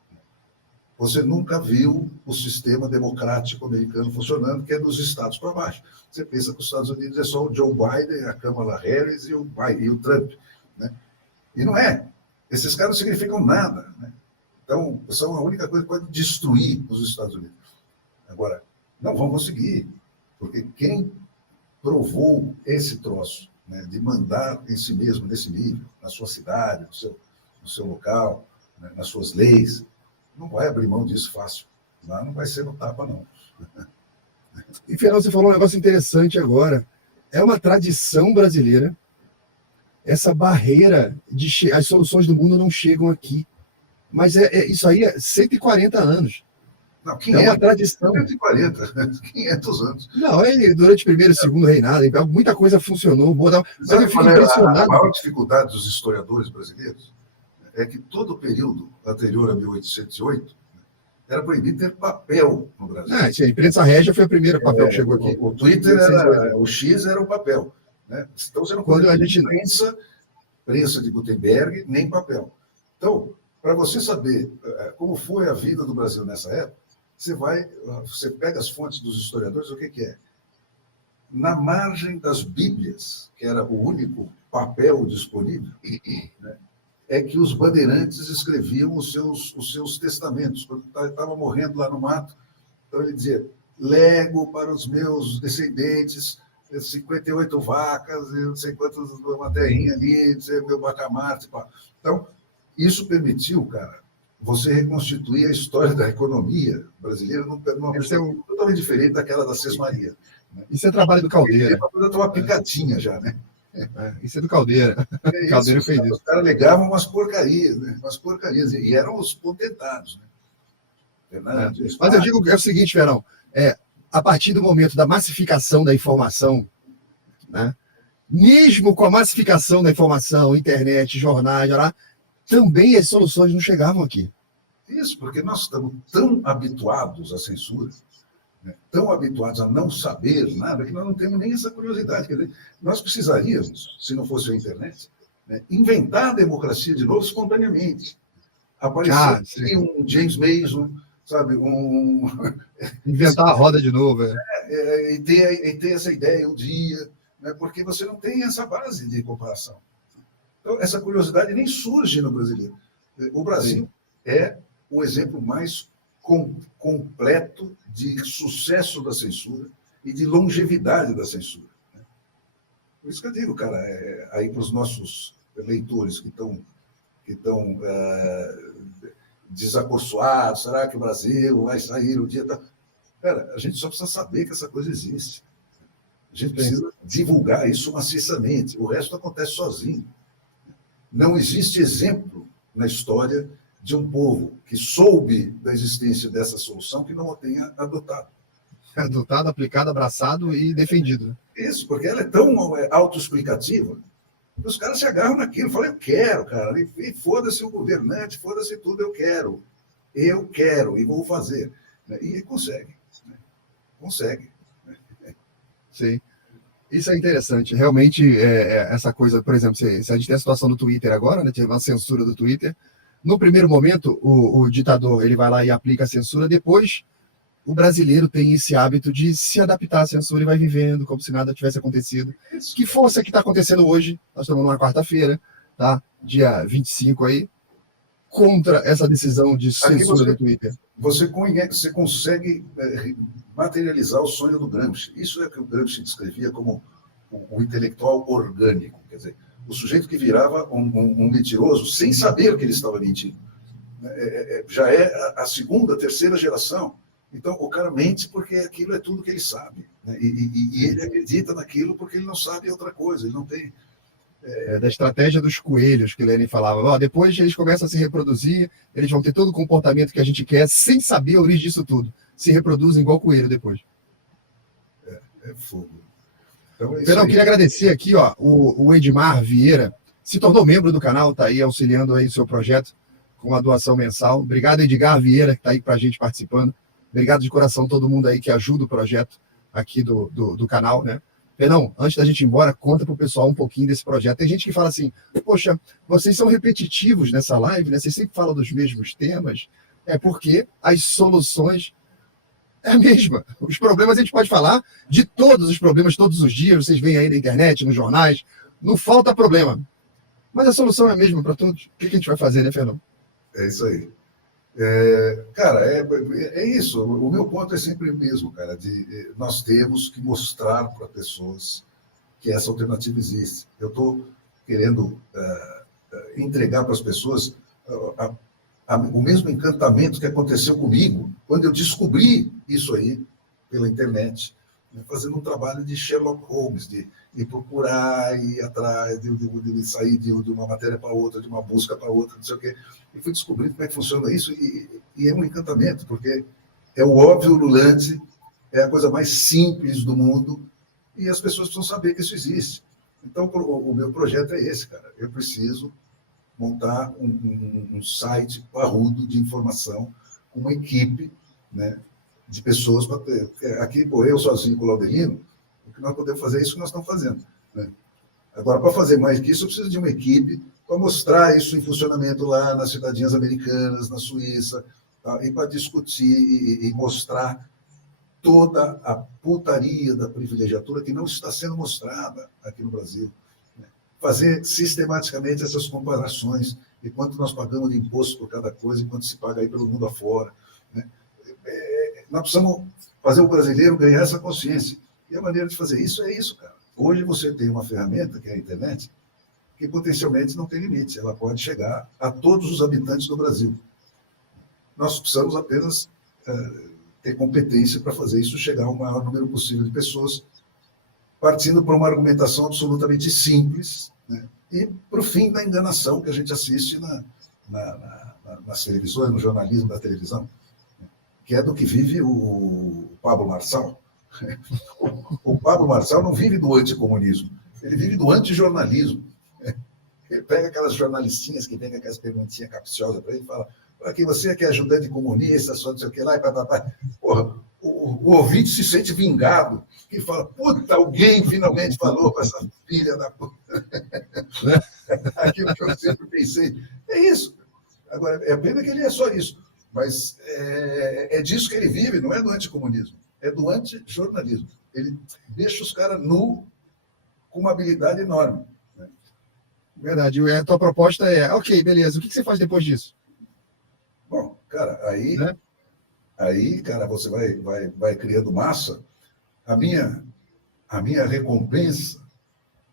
Você nunca viu o sistema democrático americano funcionando, que é dos estados para baixo. Você pensa que os Estados Unidos é só o Joe Biden, a Kamala Harris e o Trump. Né? E não é. Esses caras não significam nada. Né? Então, são a única coisa que pode destruir os Estados Unidos. Agora, não vão conseguir, porque quem provou esse troço, né, de mandar em si mesmo, nesse nível, na sua cidade, no seu local, né, nas suas leis, não vai abrir mão disso fácil. Não vai ser no tapa, não. E, Fernando, você falou um negócio interessante agora. É uma tradição brasileira. Essa barreira de as soluções do mundo não chegam aqui. Mas isso aí é 140 anos. Não, 500, é uma tradição. 140, 500 anos. Não, durante o primeiro e segundo reinado, muita coisa funcionou. Mas eu fico impressionado. A maior dificuldade dos historiadores brasileiros é que todo o período anterior a 1808 era proibido ter papel no Brasil. A imprensa régia foi o primeiro papel que chegou aqui. O Twitter o X era o papel. Né? Então você não pode ter prensa de Gutenberg, nem papel. Então, para você saber como foi a vida do Brasil nessa época, você pega as fontes dos historiadores, o que é? Na margem das Bíblias, que era o único papel disponível, né, é que os bandeirantes escreviam os seus testamentos. Quando estava morrendo lá no mato, então ele dizia, lego para os meus descendentes 58 vacas, não sei quantas, uma terrinha ali, meu bacamarte. Então, isso permitiu, cara, você reconstituir a história da economia brasileira numa totalmente diferente daquela da Sesmaria. Né? Isso é trabalho do Caldeira. Uma picadinha já, né? Isso é do Caldeira. Caldeira fez isso. Os caras legavam umas porcarias, né? Umas porcarias, e eram os potentados. Né? Mas eu digo que é o seguinte, Verão, a partir do momento da massificação da informação, né? Mesmo com a massificação da informação, internet, jornais, também as soluções não chegavam aqui. Isso, porque nós estamos tão habituados à censura, né, tão habituados a não saber nada, que nós não temos nem essa curiosidade. Quer dizer, nós precisaríamos, se não fosse a internet, né, inventar a democracia de novo espontaneamente. Aparecer um James Mason, sabe, inventar a roda de novo. E ter essa ideia um dia, né, porque você não tem essa base de comparação. Então, essa curiosidade nem surge no brasileiro. O Brasil é o exemplo mais completo de sucesso da censura e de longevidade da censura. Né? Por isso que eu digo, cara, aí para os nossos leitores que estão desacorçoados, será que o Brasil vai sair um dia? Cara, a gente só precisa saber que essa coisa existe. A gente precisa divulgar isso maciçamente. O resto acontece sozinho. Não existe exemplo na história de um povo que soube da existência dessa solução que não a tenha adotado. Adotado, aplicado, abraçado e defendido. Isso, porque ela é tão autoexplicativa que os caras se agarram naquilo. Falam, eu quero, cara. E foda-se o governante, foda-se tudo, eu quero. eu quero e vou fazer. E consegue. Né? Consegue. Sim. Isso é interessante. Realmente, essa coisa, por exemplo, se a gente tem a situação do Twitter agora, né, teve uma censura do Twitter. No primeiro momento, o ditador ele vai lá e aplica a censura, depois o brasileiro tem esse hábito de se adaptar à censura e vai vivendo como se nada tivesse acontecido. Que força que está acontecendo hoje, nós estamos numa quarta-feira, tá? Dia 25 aí, contra essa decisão de censura do Twitter. Você consegue materializar o sonho do Gramsci. Isso é o que o Gramsci descrevia como o intelectual orgânico, quer dizer, o sujeito que virava um mentiroso sem saber que ele estava mentindo. Já é a segunda, terceira geração. Então, o cara mente porque aquilo é tudo que ele sabe. Né? E ele acredita naquilo porque ele não sabe outra coisa, ele não tem... Da estratégia dos coelhos, que Lenin falava. Depois eles começam a se reproduzir, eles vão ter todo o comportamento que a gente quer, sem saber a origem disso tudo. Se reproduzem igual coelho depois. É fogo. Então, Perdão, queria agradecer aqui, o Edmar Vieira, se tornou membro do canal, está aí auxiliando aí o seu projeto com a doação mensal. Obrigado, Edgar Vieira, que está aí para a gente participando. Obrigado de coração todo mundo aí que ajuda o projeto aqui do canal, né? Perdão, antes da gente ir embora, conta para o pessoal um pouquinho desse projeto. Tem gente que fala assim, poxa, vocês são repetitivos nessa live, né? Vocês sempre falam dos mesmos temas. É porque as soluções é a mesma. Os problemas a gente pode falar de todos os problemas todos os dias. Vocês veem aí na internet, nos jornais. Não falta problema. Mas a solução é a mesma para todos. O que a gente vai fazer, né, Fernando? É isso aí. Cara, é isso. O meu ponto é sempre o mesmo, cara. Nós temos que mostrar para pessoas que essa alternativa existe. Eu estou querendo entregar para as pessoas o mesmo encantamento que aconteceu comigo quando eu descobri isso aí pela internet, né, fazendo um trabalho de Sherlock Holmes, de procurar, ir atrás, de sair de uma matéria para outra, de uma busca para outra, não sei o quê. E fui descobrindo como é que funciona isso, e é um encantamento, porque é o óbvio ululante, é a coisa mais simples do mundo, e as pessoas precisam saber que isso existe. Então, o meu projeto é esse, cara. Eu preciso montar um site parrudo de informação, com uma equipe, né, de pessoas para ter. Aqui, eu sozinho com o Laudelino, o que nós podemos fazer é isso que nós estamos fazendo. Né? Agora, para fazer mais que isso, eu preciso de uma equipe para mostrar isso em funcionamento lá nas cidadinhas americanas, na Suíça, tá? E para discutir e mostrar toda a putaria da privilegiatura que não está sendo mostrada aqui no Brasil. Né? Fazer sistematicamente essas comparações e quanto nós pagamos de imposto por cada coisa e quanto se paga aí pelo mundo afora. Né? Nós precisamos fazer o brasileiro ganhar essa consciência. E a maneira de fazer isso é isso, cara. Hoje você tem uma ferramenta, que é a internet, que potencialmente não tem limite. Ela pode chegar a todos os habitantes do Brasil. Nós precisamos apenas ter competência para fazer isso chegar ao maior número possível de pessoas, partindo para uma argumentação absolutamente simples, né? E para o fim da enganação que a gente assiste nas televisões, no jornalismo da televisão, que é do que vive o Pablo Marçal. O Pablo Marçal não vive do anticomunismo, ele vive do antijornalismo. Ele pega aquelas jornalistinhas que vem com aquelas perguntinhas capciosas para ele e fala: aqui você que é ajudante comunista, só não sei o que lá, e papapá. Porra, o ouvinte se sente vingado, que fala: puta, alguém finalmente falou para essa filha da puta. Aquilo que eu sempre pensei. É isso. Agora, é pena que ele é só isso. Mas é disso que ele vive, não é do anticomunismo, é do antijornalismo. Ele deixa os caras nu com uma habilidade enorme. Né? Verdade. A tua proposta é, ok, beleza, o que você faz depois disso? Bom, cara, aí cara, você vai criando massa. A minha recompensa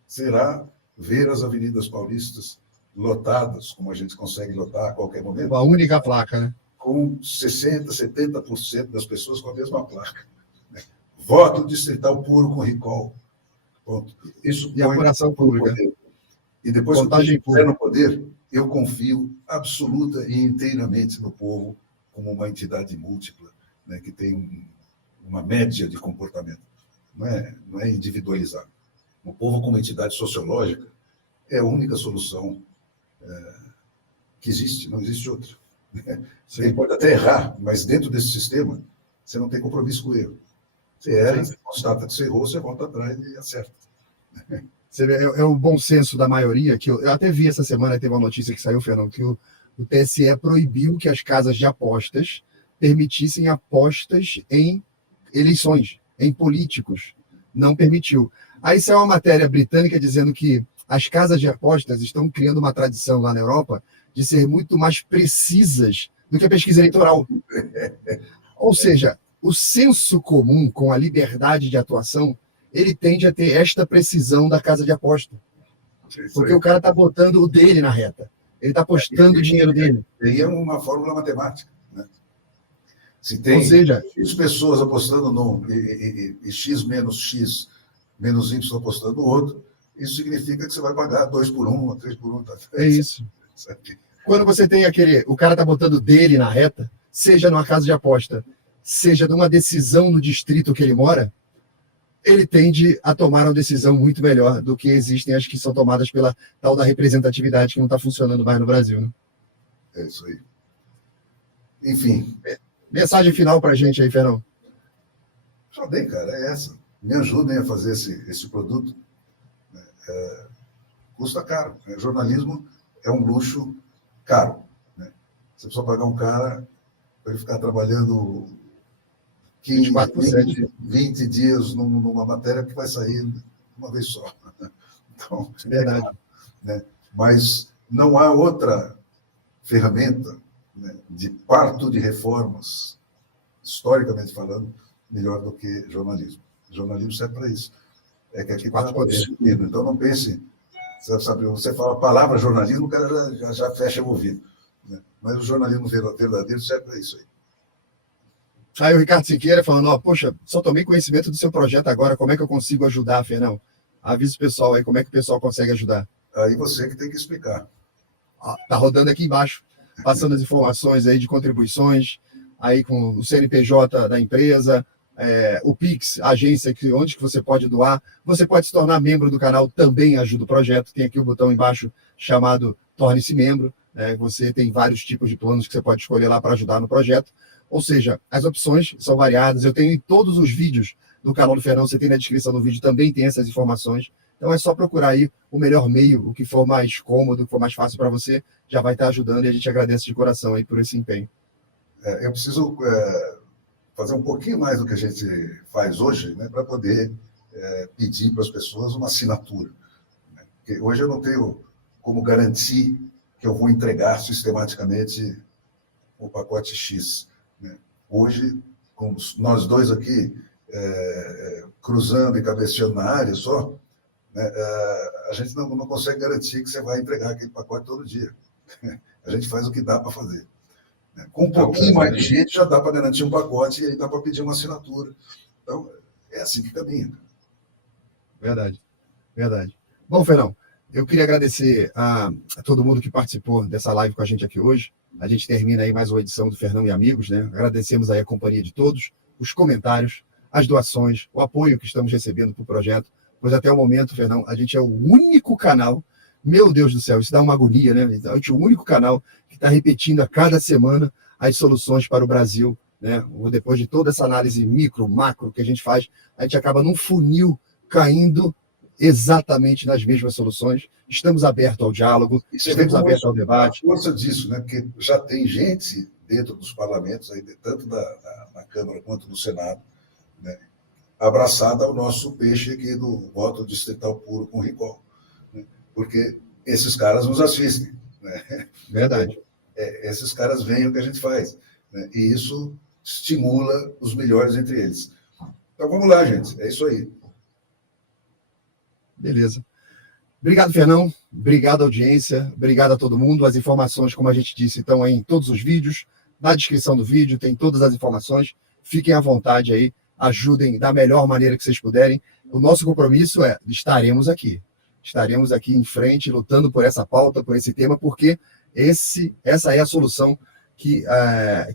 será ver as avenidas paulistas lotadas, como a gente consegue lotar a qualquer momento. A única placa, né? Com 60%, 70% das pessoas com a mesma placa. Né? Voto distrital puro com recall. Ponto. Isso e apuração pública. Poder. E depois que eu estiver no poder, eu confio absoluta e inteiramente no povo como uma entidade múltipla, né, que tem uma média de comportamento. Não é individualizado. O povo como entidade sociológica é a única solução que existe, não existe outra. Ele pode até errar, mas dentro desse sistema, você não tem compromisso com o erro. Você erra, você constata que você errou, você volta atrás e acerta. Você vê, é o bom senso da maioria, que eu até vi essa semana, teve uma notícia que saiu, Fernando, que o TSE proibiu que as casas de apostas permitissem apostas em eleições, em políticos. Não permitiu. Aí saiu uma matéria britânica dizendo que as casas de apostas estão criando uma tradição lá na Europa de ser muito mais precisas do que a pesquisa eleitoral. Ou seja, o senso comum com a liberdade de atuação, ele tende a ter esta precisão da casa de aposta. Porque o cara está botando o dele na reta. Ele está apostando o dinheiro dele. E é uma fórmula matemática. Né? Se tem Ou seja, X pessoas apostando num e X menos Y apostando no outro, isso significa que você vai pagar 2 por 1, 3 por 1. Tá? É isso. Quando você tem o cara está botando o dele na reta, seja numa casa de aposta, seja numa decisão no distrito que ele mora, ele tende a tomar uma decisão muito melhor do que existem as que são tomadas pela tal da representatividade que não está funcionando mais no Brasil. Né? É isso aí. Enfim. Mensagem final para a gente aí, Fernão. Só dei, cara, é essa. Me ajudem a fazer esse produto. Custa caro. Jornalismo é um luxo caro. Né? Você precisa pagar um cara para ele ficar trabalhando 15, 20 dias numa matéria que vai sair uma vez só. Então, verdade. Né? Mas não há outra ferramenta, né, de parto de reformas, historicamente falando, melhor do que jornalismo. O jornalismo serve para isso. É que aqui está definido. Então, não pense... Sabe, você fala a palavra jornalismo, o cara já fecha o ouvido. Né? Mas o jornalismo verdadeiro serve para isso aí. Aí o Ricardo Siqueira falando, poxa, só tomei conhecimento do seu projeto agora, como é que eu consigo ajudar, Fernão? Avisa o pessoal aí, como é que o pessoal consegue ajudar? Aí você que tem que explicar. Tá rodando aqui embaixo, passando as informações aí de contribuições, aí com o CNPJ da empresa, o Pix, a agência, onde que você pode doar. Você pode se tornar membro do canal, também ajuda o projeto. Tem aqui o botão embaixo chamado Torne-se Membro. Você tem vários tipos de planos que você pode escolher lá para ajudar no projeto. Ou seja, as opções são variadas. Eu tenho em todos os vídeos do canal do Fernão, você tem na descrição do vídeo, também tem essas informações. Então é só procurar aí o melhor meio, o que for mais cômodo, o que for mais fácil para você, já vai estar ajudando, e a gente agradece de coração aí por esse empenho. Eu preciso fazer um pouquinho mais do que a gente faz hoje, né, para poder pedir para as pessoas uma assinatura. Né? Porque hoje eu não tenho como garantir que eu vou entregar sistematicamente o pacote X. Né? Hoje, com nós dois aqui cruzando e cabeceando na área só, né, a gente não consegue garantir que você vai entregar aquele pacote todo dia. A gente faz o que dá para fazer. Com um pouquinho mais de gente, já dá para garantir um pacote e aí dá para pedir uma assinatura. Então, é assim que caminha. Verdade, verdade. Bom, Fernão, eu queria agradecer a todo mundo que participou dessa live com a gente aqui hoje. A gente termina aí mais uma edição do Fernão e Amigos, né? Agradecemos aí a companhia de todos, os comentários, as doações, o apoio que estamos recebendo para o projeto, pois até o momento, Fernão, a gente é o único canal, meu Deus do céu, isso dá uma agonia, né? A gente é o único canal que está repetindo a cada semana as soluções para o Brasil, né? Depois de toda essa análise micro, macro que a gente faz, a gente acaba num funil caindo exatamente nas mesmas soluções. Estamos abertos ao diálogo, estamos abertos ao debate. A força disso, né? Porque já tem gente dentro dos parlamentos, aí, tanto na Câmara quanto no Senado, né, abraçada ao nosso peixe aqui do voto distrital puro com recall. Né? Porque esses caras nos assistem. Né? Verdade. Esses caras veem o que a gente faz. Né? E isso estimula os melhores entre eles. Então vamos lá, gente. É isso aí. Beleza. Obrigado, Fernão. Obrigado, audiência. Obrigado a todo mundo. As informações, como a gente disse, estão aí em todos os vídeos. Na descrição do vídeo tem todas as informações. Fiquem à vontade aí. Ajudem da melhor maneira que vocês puderem. O nosso compromisso estaremos aqui. Estaremos aqui em frente, lutando por essa pauta, por esse tema, porque essa é a solução que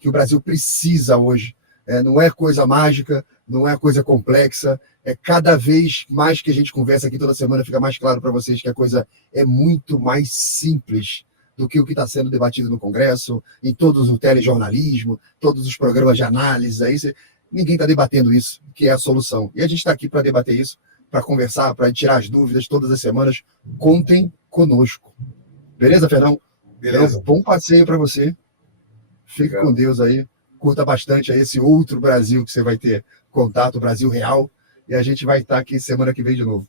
o Brasil precisa hoje. Não é coisa mágica, não é coisa complexa. Cada vez mais que a gente conversa aqui toda semana, fica mais claro para vocês que a coisa é muito mais simples do que o que está sendo debatido no Congresso, em todos o telejornalismo, todos os programas de análise. Aí ninguém está debatendo isso, que é a solução. E a gente está aqui para debater isso, para conversar, para tirar as dúvidas todas as semanas. Contem conosco. Beleza, Fernão? Beleza. Bom passeio para você. Fique com Deus aí. Curta bastante aí esse outro Brasil que você vai ter contato, o Brasil real. E a gente vai estar aqui semana que vem de novo.